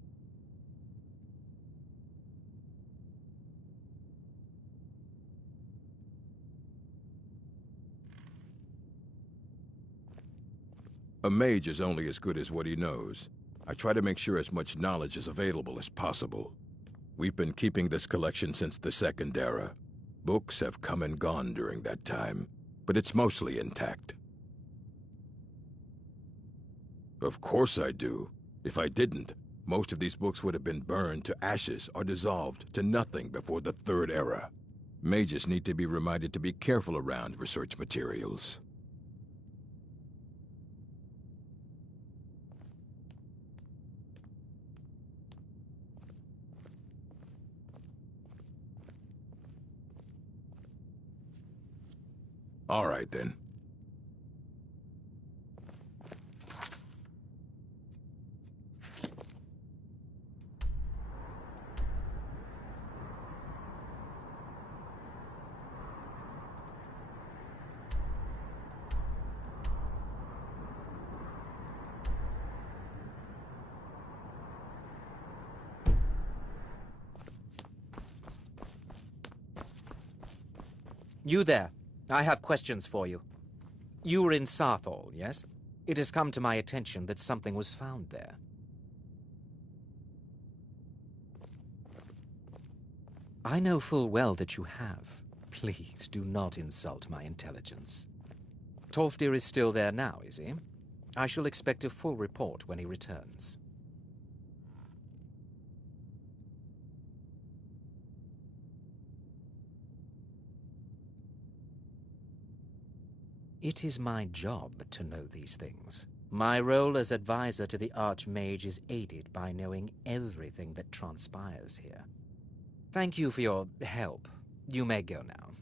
A mage is only as good as what he knows. I try to make sure as much knowledge is available as possible. We've been keeping this collection since the Second Era. Books have come and gone during that time, but it's mostly intact. Of course I do. If I didn't, most of these books would have been burned to ashes or dissolved to nothing before the Third Era. Mages need to be reminded to be careful around research materials. All right, then. You there. I have questions for you. You were in Sarthal, yes? It has come to my attention that something was found there. I know full well that you have. Please, do not insult my intelligence. Torfdir is still there now, is he? I shall expect a full report when he returns. It is my job to know these things. My role as advisor to the Archmage is aided by knowing everything that transpires here. Thank you for your help. You may go now.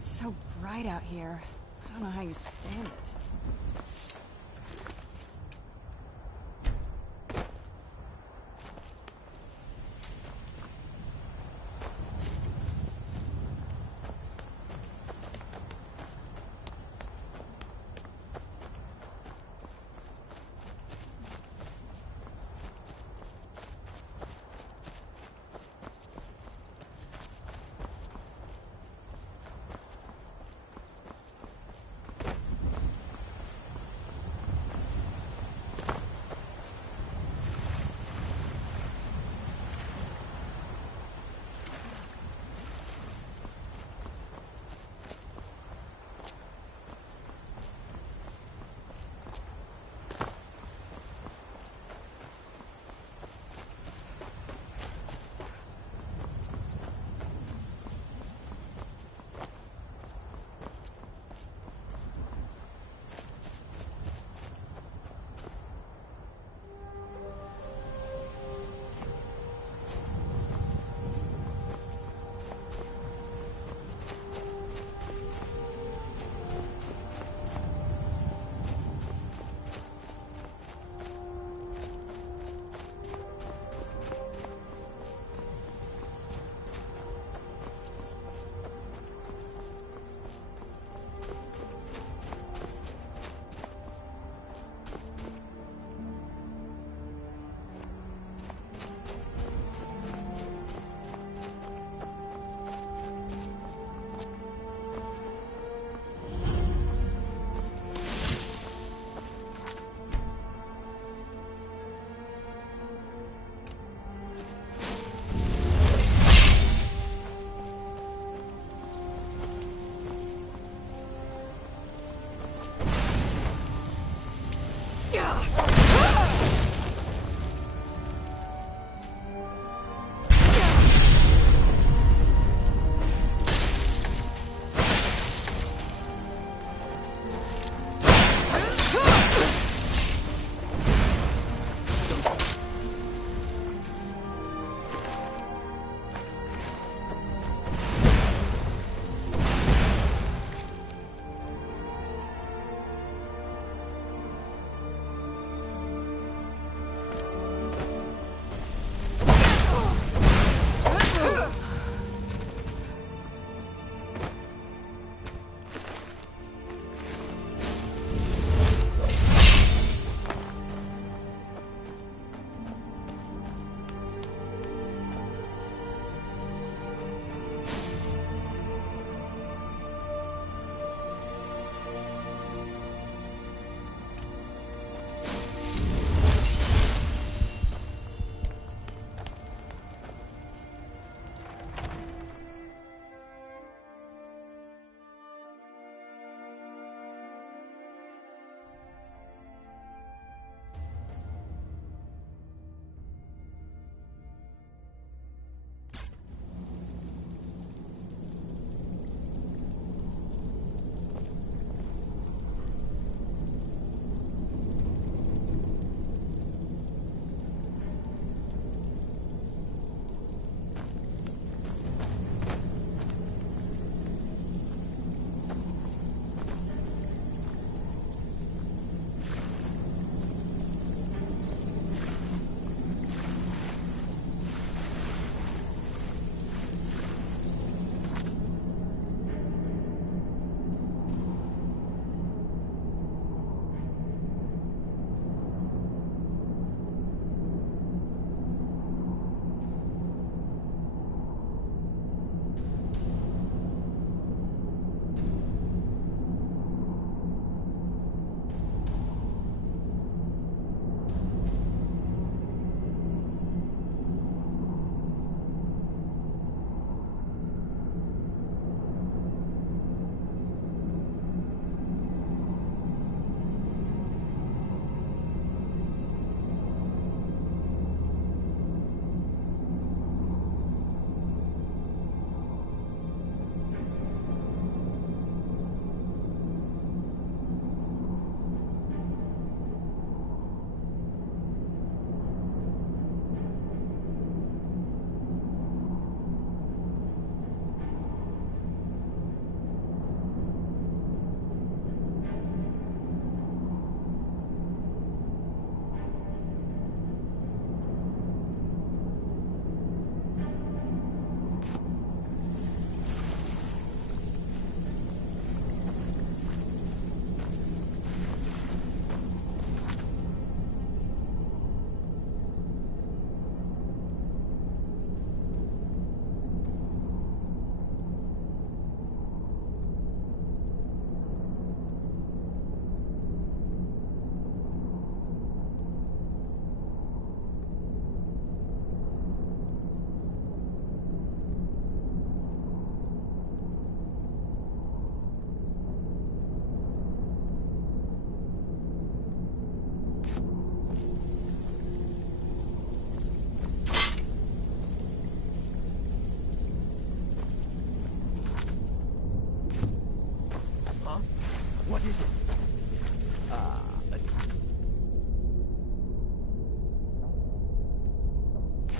It's so bright out here. I don't know how you stand it.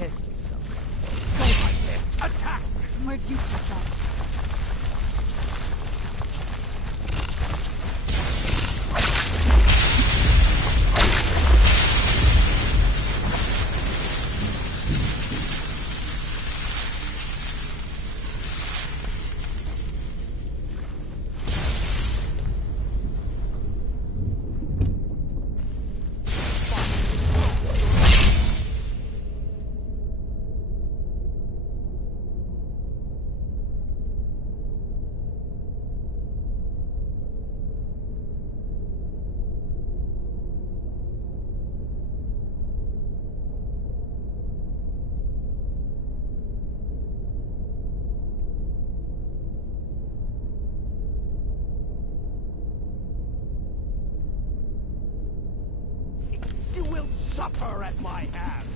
test something. Attack! Where'd you get that? You will suffer at my hand!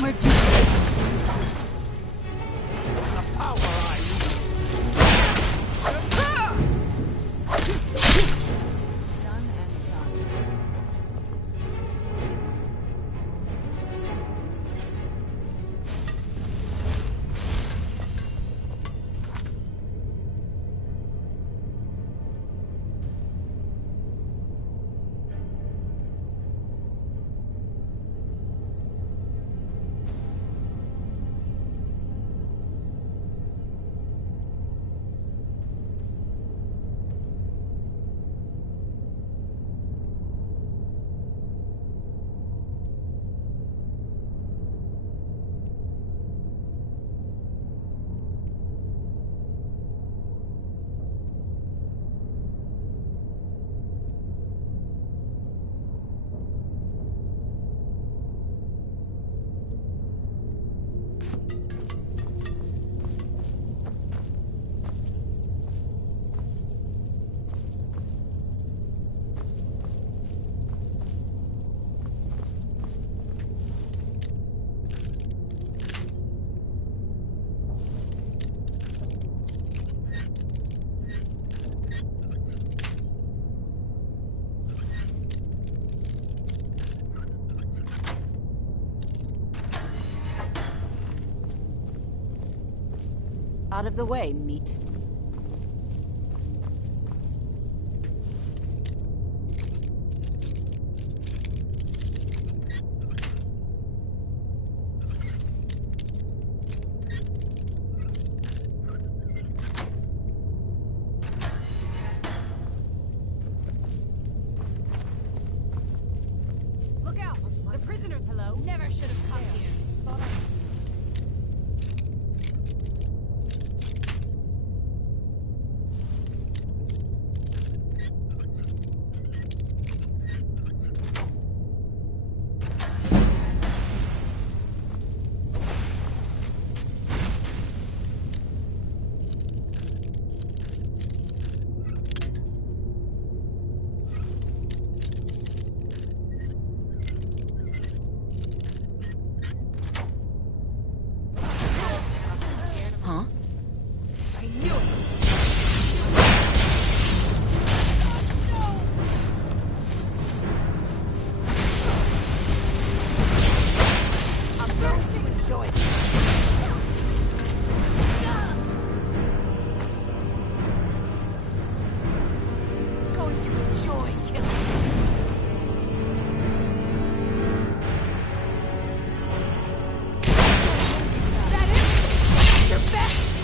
Where'd you get that? The power I Done and done. Out of the way, meat. Look out! The prisoners, hello? Never should have come here. Huh? I knew it! I'm going to enjoy this. Going to enjoy killing. That is your best.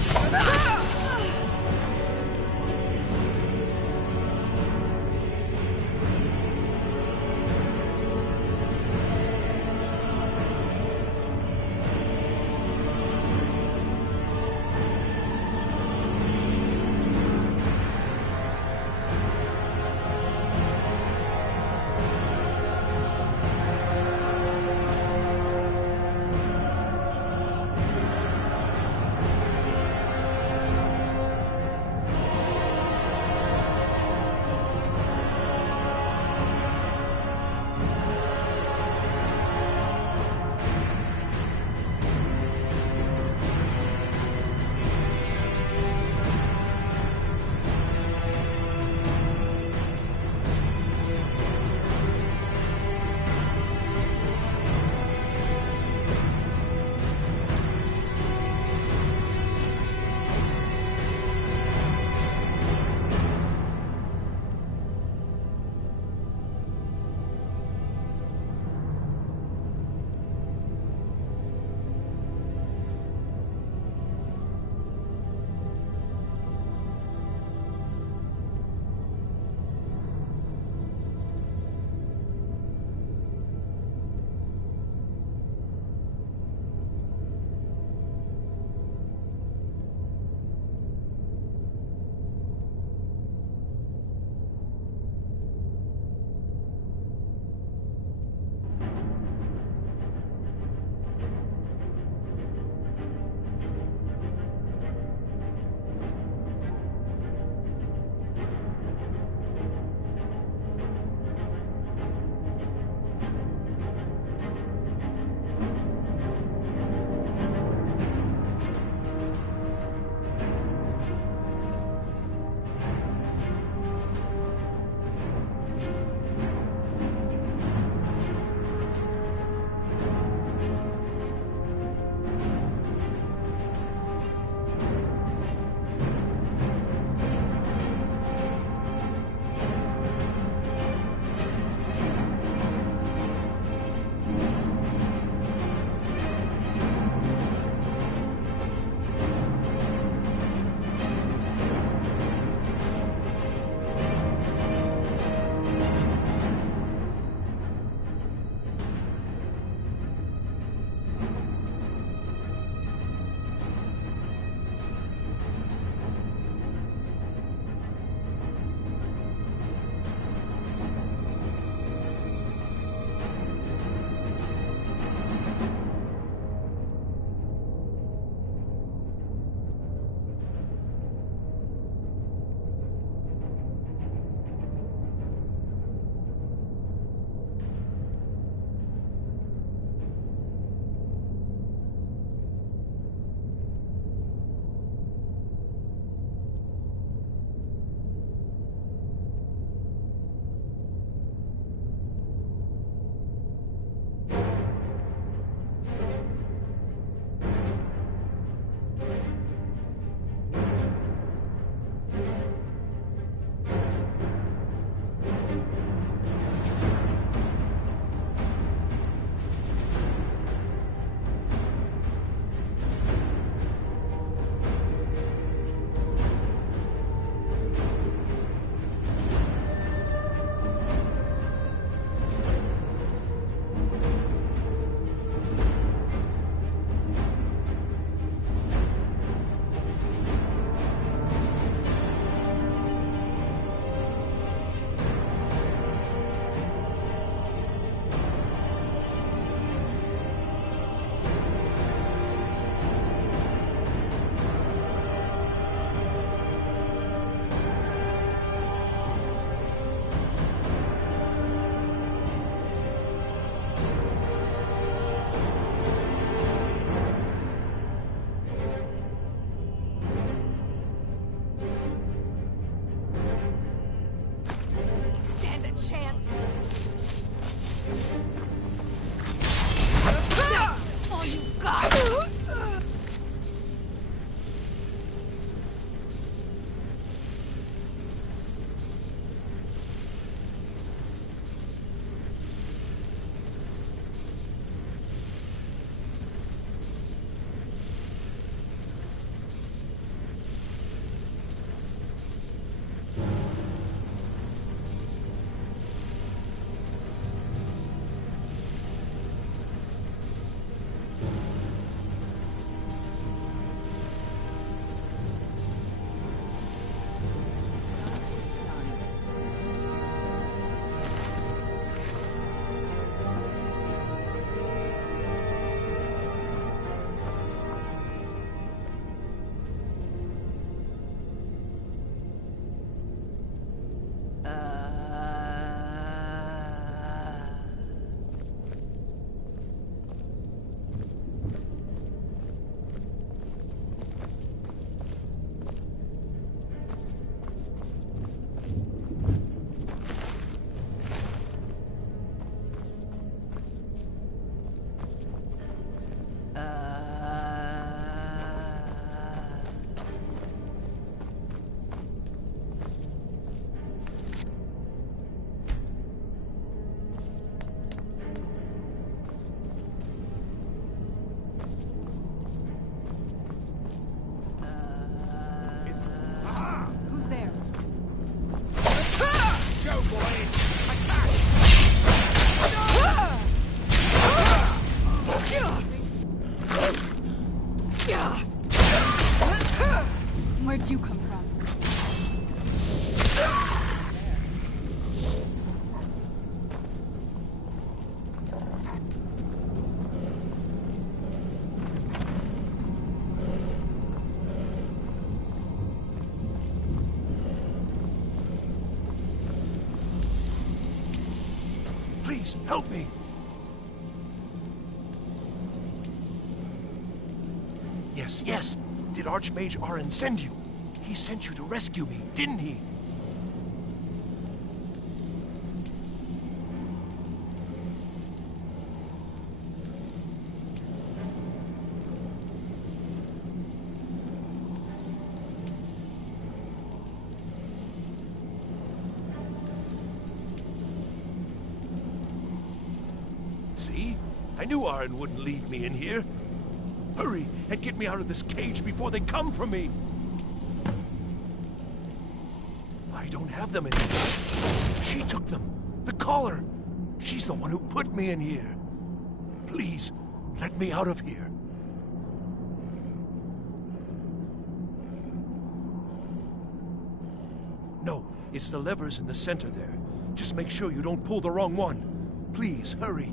Where'd you come from? Please, help me! Yes. Did Archmage Arin send you? He sent you to rescue me, didn't he? See? I knew Arin wouldn't leave me in here. Hurry and get me out of this cage before they come for me. I don't have them anymore. She took them. The collar. She's the one who put me in here. Please, let me out of here. No, it's the levers in the center there. Just make sure you don't pull the wrong one. Please, hurry.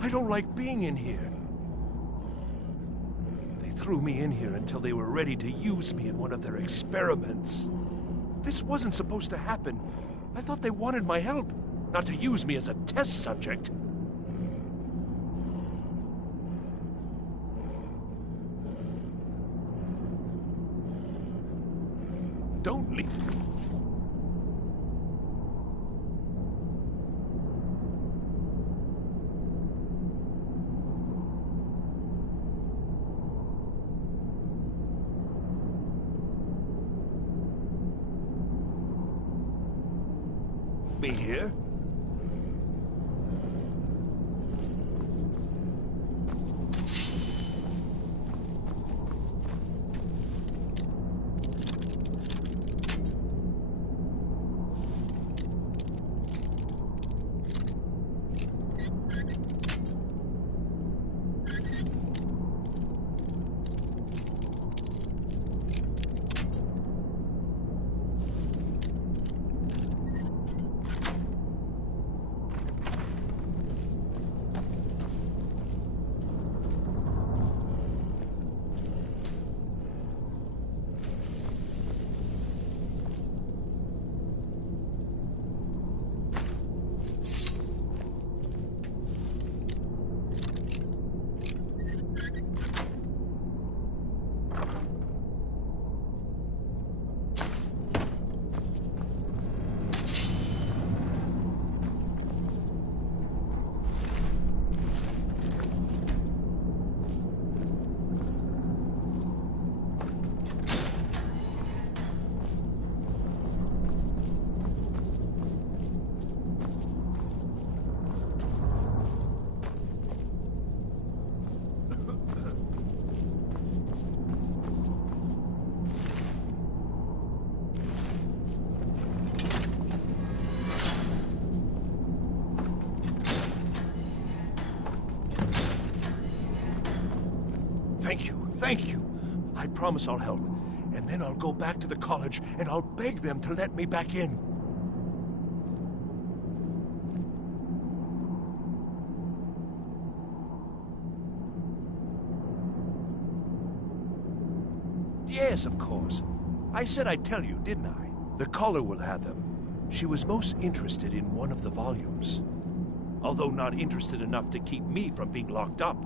I don't like being in here. They threw me in here until they were ready to use me in one of their experiments. This wasn't supposed to happen. I thought they wanted my help, not to use me as a test subject. Don't leave. Me here? Thank you. I promise I'll help. And then I'll go back to the college and I'll beg them to let me back in. Yes, of course. I said I'd tell you, didn't I? The caller will have them. She was most interested in one of the volumes. Although not interested enough to keep me from being locked up.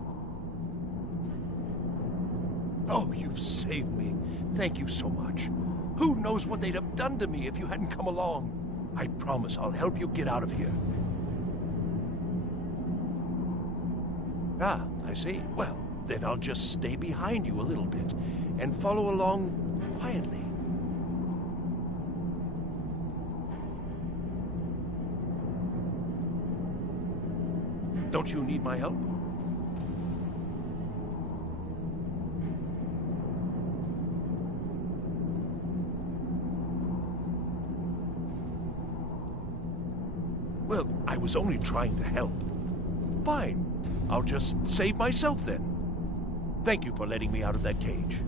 Oh, you've saved me. Thank you so much. Who knows what they'd have done to me if you hadn't come along? I promise I'll help you get out of here. Ah, I see. Well, then I'll just stay behind you a little bit and follow along quietly. Don't you need my help? Well, I was only trying to help. Fine. I'll just save myself then. Thank you for letting me out of that cage.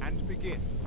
And begin.